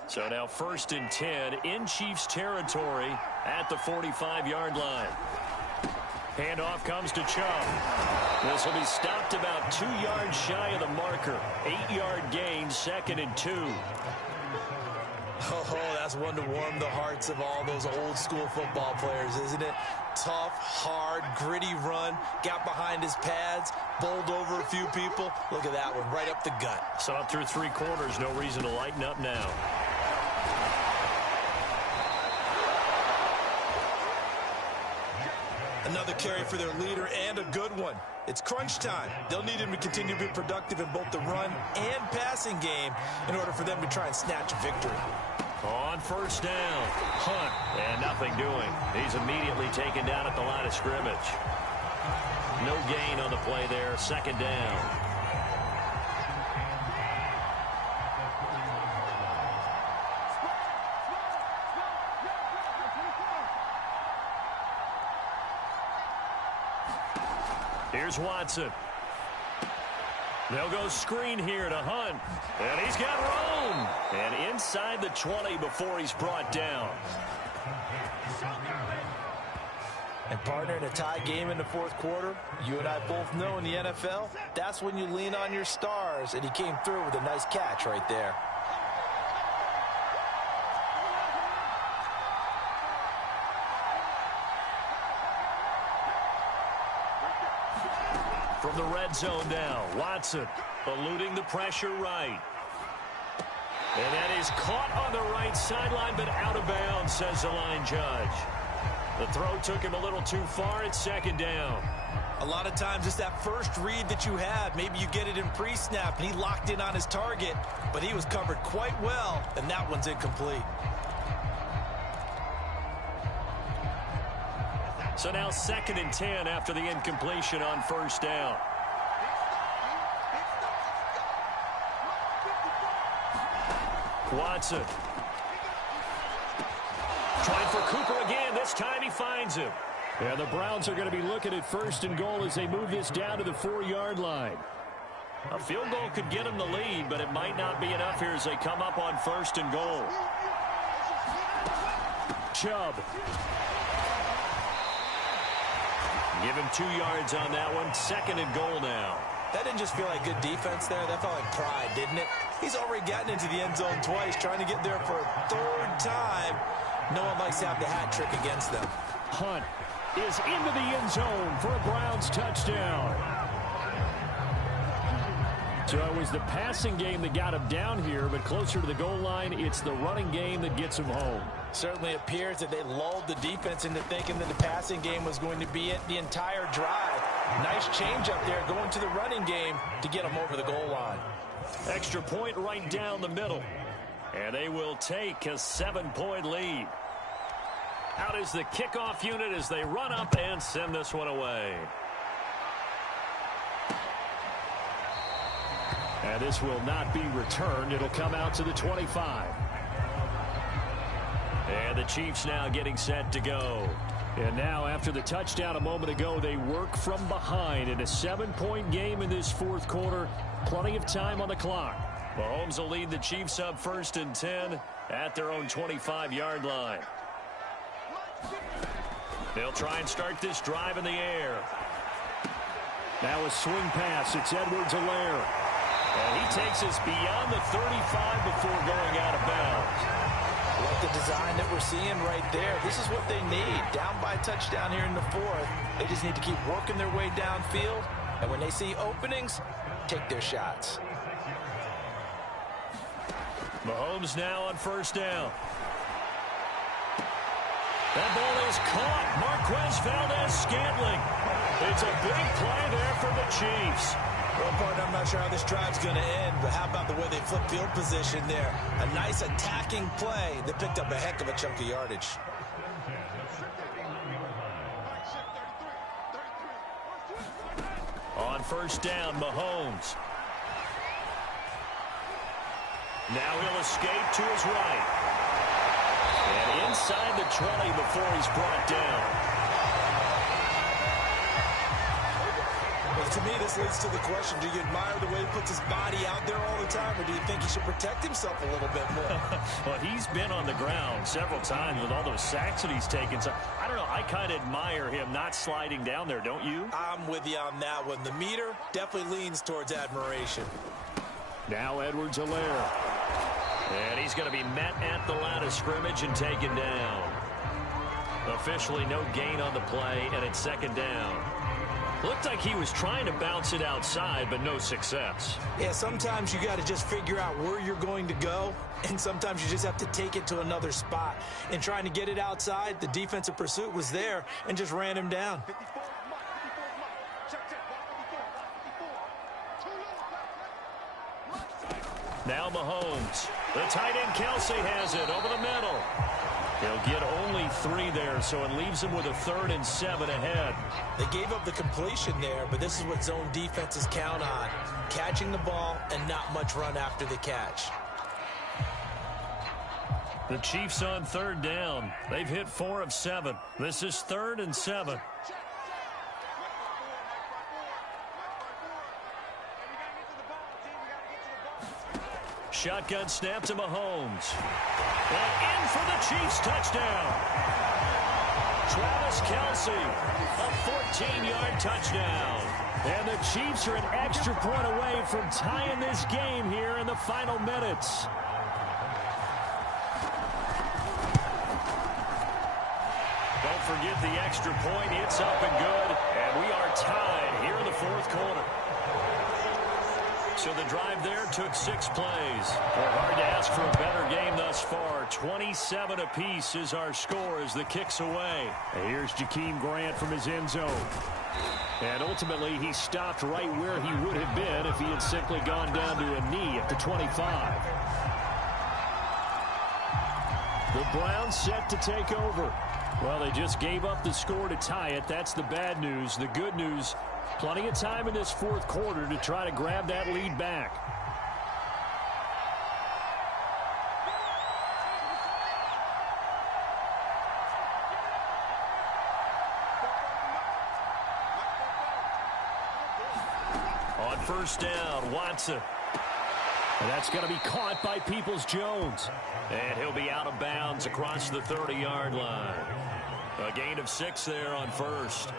So now 1st and 10 in Chiefs territory at the 45-yard line. Handoff comes to Chubb. This will be stopped about 2 yards shy of the marker. 8-yard gain, 2nd and 2. Oh, that's one to warm the hearts of all those old school football players, isn't it? Tough, hard, gritty run. Got behind his pads, bowled over a few people. Look at that one, right up the gut. Saw it through 3 quarters. No reason to lighten up now. Another carry for their leader and a good one. It's crunch time. They'll need him to continue to be productive in both the run and passing game in order for them to try and snatch a victory. On first down, Hunt, and nothing doing. He's immediately taken down at the line of scrimmage. No gain on the play there, 2nd down. Here's Watson. They'll go screen here to Hunt. And he's got room. And inside the 20 before he's brought down. And partner, in a tie game in the 4th quarter, you and I both know in the NFL, that's when you lean on your stars. And he came through with a nice catch right there. From the red zone now, Watson eluding the pressure right. And that is caught on the right sideline, but out of bounds, says the line judge. The throw took him a little too far. It's 2nd down. A lot of times it's that first read that you have. Maybe you get it in pre-snap, and he locked in on his target, but he was covered quite well, and that one's incomplete. So now 2nd and 10 after the incompletion on first down. Watson. Trying for Cooper again. This time he finds him. Yeah, the Browns are going to be looking at 1st and goal as they move this down to the 4-yard line. A field goal could get them the lead, but it might not be enough here as they come up on 1st and goal. Chubb. Give him 2 yards on that one. 2nd and goal now. That didn't just feel like good defense there. That felt like pride, didn't it? He's already gotten into the end zone twice, trying to get there for a 3rd time. No one likes to have the hat trick against them. Hunt is into the end zone for a Browns touchdown. So it was the passing game that got him down here, but closer to the goal line, it's the running game that gets him home. Certainly appears that they lulled the defense into thinking that the passing game was going to be it the entire drive. Nice change up there going to the running game to get them over the goal line. Extra point right down the middle. And they will take a 7-point lead. Out is the kickoff unit as they run up and send this one away. And this will not be returned. It'll come out to the 25. And the Chiefs now getting set to go. And now, after the touchdown a moment ago, they work from behind in a 7-point game in this fourth quarter. Plenty of time on the clock. Mahomes will lead the Chiefs up 1st and 10 at their own 25-yard line. They'll try and start this drive in the air. Now a swing pass. It's Edwards-Helaire. And he takes us beyond the 35 before going out of bounds. Like the design that we're seeing right there. This is what they need. Down by a touchdown here in the fourth. They just need to keep working their way downfield. And when they see openings, take their shots. Mahomes now on 1st down. That ball is caught. Marquez Valdez-Scantling. It's a big play there for the Chiefs. Well, partner, I'm not sure how this drive's going to end, but how about the way they flip field position there? A nice attacking play that picked up a heck of a chunk of yardage. On 1st down, Mahomes. Now he'll escape to his right. And inside the 20 before he's brought down. Well, to me, this leads to the question, do you admire the way he puts his body out there all the time, or do you think he should protect himself a little bit more? Well, he's been on the ground several times with all those sacks that he's taken. So, I don't know, I kind of admire him not sliding down there, don't you? I'm with you on that one. The meter definitely leans towards admiration. Now Edwards-Helaire. And he's going to be met at the line of scrimmage and taken down. Officially no gain on the play, and it's 2nd down. Looked like he was trying to bounce it outside, but no success. Yeah, sometimes you got to just figure out where you're going to go, and sometimes you just have to take it to another spot. And trying to get it outside, the defensive pursuit was there and just ran him down. Now Mahomes. The tight end Kelsey has it over the middle. He'll get only 3 there, so it leaves him with a 3rd and 7 ahead. They gave up the completion there, but this is what zone defenses count on. Catching the ball and not much run after the catch. The Chiefs on 3rd down. They've hit 4 of 7. This is 3rd and 7. Shotgun snap to Mahomes. And in for the Chiefs touchdown. Travis Kelsey, a 14-yard touchdown. And the Chiefs are an extra point away from tying this game here in the final minutes. Don't forget the extra point. It's up and good. And we are tied here in the fourth quarter. So the drive there took 6 plays. Well, hard to ask for a better game thus far. 27 apiece is our score as the kick's away. And here's Jakeem Grant from his end zone. And ultimately, he stopped right where he would have been if he had simply gone down to a knee at the 25. The Browns set to take over. Well, they just gave up the score to tie it. That's the bad news. The good news, plenty of time in this fourth quarter to try to grab that lead back. On first down, Watson. And that's going to be caught by Peoples-Jones. And he'll be out of bounds across the 30-yard line. A gain of 6 there on first.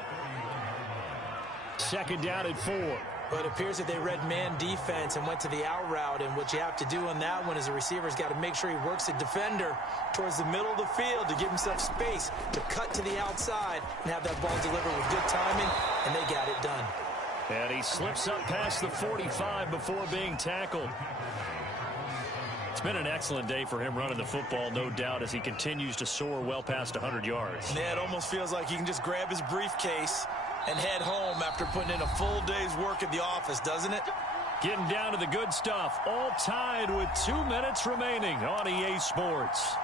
Second down and 4. But it appears that they read man defense and went to the out route. And what you have to do on that one is the receiver's got to make sure he works the defender towards the middle of the field to give himself space to cut to the outside and have that ball delivered with good timing, and they got it done. And he slips up past the 45 before being tackled. It's been an excellent day for him running the football, no doubt, as he continues to soar well past 100 yards. Yeah, it almost feels like he can just grab his briefcase and head home after putting in a full day's work at the office, doesn't it? Getting down to the good stuff, all tied with 2 minutes remaining on EA Sports.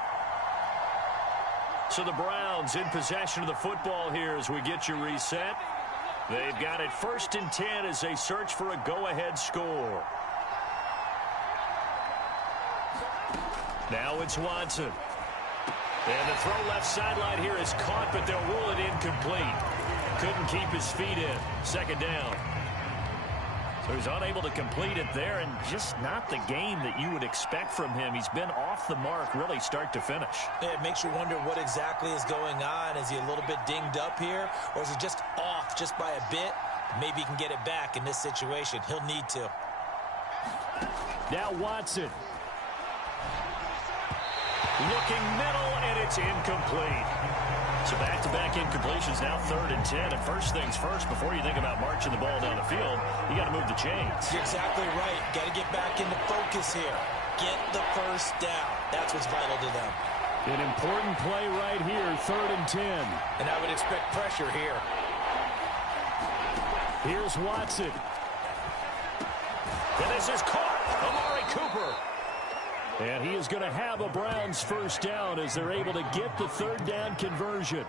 So the Browns in possession of the football here as we get you reset. They've got it 1st and 10 as they search for a go-ahead score. Now it's Watson. And the throw left sideline here is caught, but they'll rule it incomplete. Couldn't keep his feet in. Second down. So he's unable to complete it there, and just not the game that you would expect from him. He's been off the mark really start to finish. Yeah, it makes you wonder what exactly is going on. Is he a little bit dinged up here, or is he just off just by a bit? Maybe he can get it back in this situation. He'll need to. Now Watson. Looking middle, and it's incomplete. So back-to-back incompletions, now 3rd and 10. And first things first, before you think about marching the ball down the field, you got to move the chains. You're exactly right. Got to get back into focus here. Get the first down. That's what's vital to them. An important play right here, 3rd and 10. And I would expect pressure here. Here's Watson. And this is caught. Amari Cooper. And he is going to have a Browns first down as they're able to get the 3rd down conversion.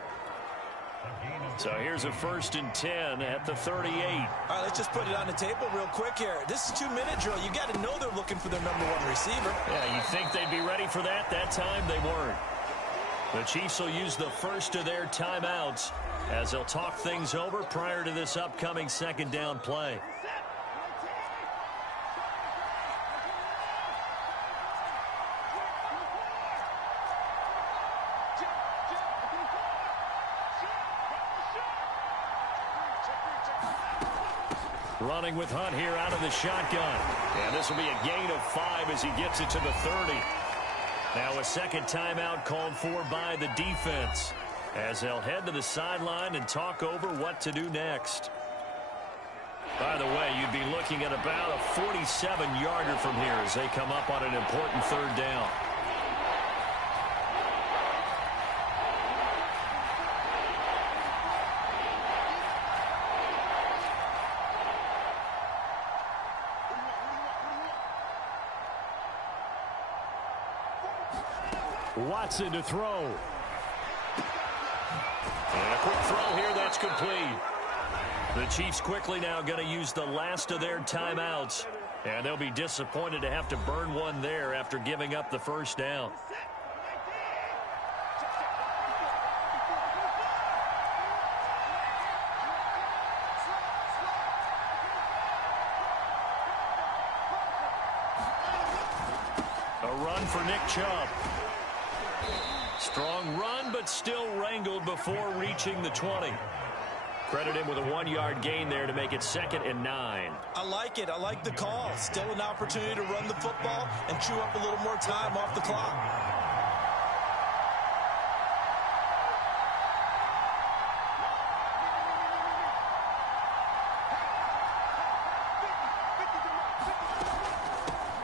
So here's a 1st and 10 at the 38. All right, let's just put it on the table real quick here. This is 2-minute drill. You got to know they're looking for their #1 receiver. Yeah, you think they'd be ready for that? That time they weren't. The Chiefs will use the first of their timeouts as they'll talk things over prior to this upcoming 2nd down play. Running with Hunt here out of the shotgun. And this will be a gain of 5 as he gets it to the 30. Now a second timeout called for by the defense as they'll head to the sideline and talk over what to do next. By the way, you'd be looking at about a 47-yarder from here as they come up on an important 3rd down. Watson to throw. And a quick throw here, that's complete. The Chiefs quickly now going to use the last of their timeouts. And they'll be disappointed to have to burn one there after giving up the first down. A run for Nick Chubb. Strong run, but still wrangled before reaching the 20. Credit him with a 1-yard gain there to make it 2nd and 9. I like it. I like the call. Still an opportunity to run the football and chew up a little more time off the clock.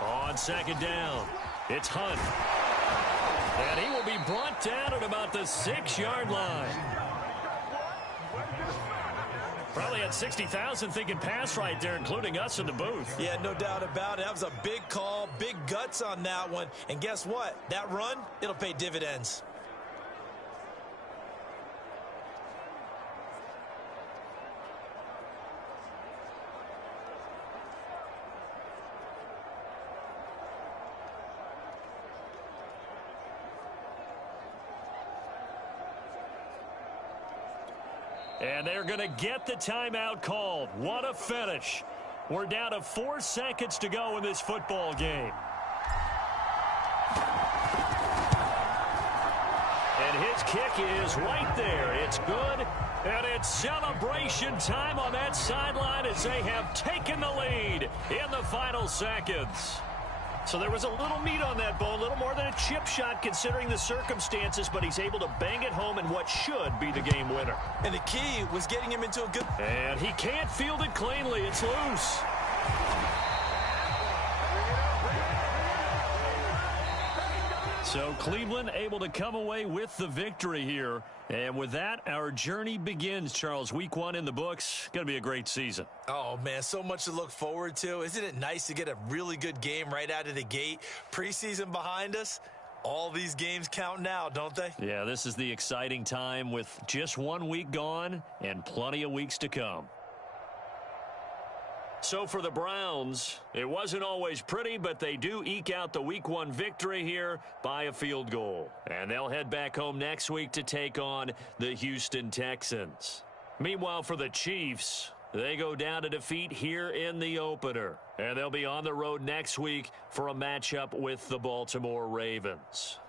On 2nd down, it's Hunt. And he will be brought down at about the 6-yard line. Probably had 60,000 thinking pass right there, including us in the booth. Yeah, no doubt about it. That was a big call, big guts on that one. And guess what? That run, it'll pay dividends. And they're going to get the timeout called. What a finish. We're down to 4 seconds to go in this football game. And his kick is right there. It's good. And it's celebration time on that sideline as they have taken the lead in the final seconds. So there was a little meat on that bone, a little more than a chip shot considering the circumstances, but he's able to bang it home in what should be the game winner. And the key was getting him into a good... And he can't field it cleanly. It's loose. So Cleveland able to come away with the victory here. And with that, our journey begins, Charles. Week 1 in the books. Going to be a great season. Oh, man, so much to look forward to. Isn't it nice to get a really good game right out of the gate? Preseason behind us. All these games count now, don't they? Yeah, this is the exciting time with just 1 week gone and plenty of weeks to come. So for the Browns, it wasn't always pretty, but they do eke out the Week 1 victory here by a field goal. And they'll head back home next week to take on the Houston Texans. Meanwhile, for the Chiefs, they go down to defeat here in the opener. And they'll be on the road next week for a matchup with the Baltimore Ravens.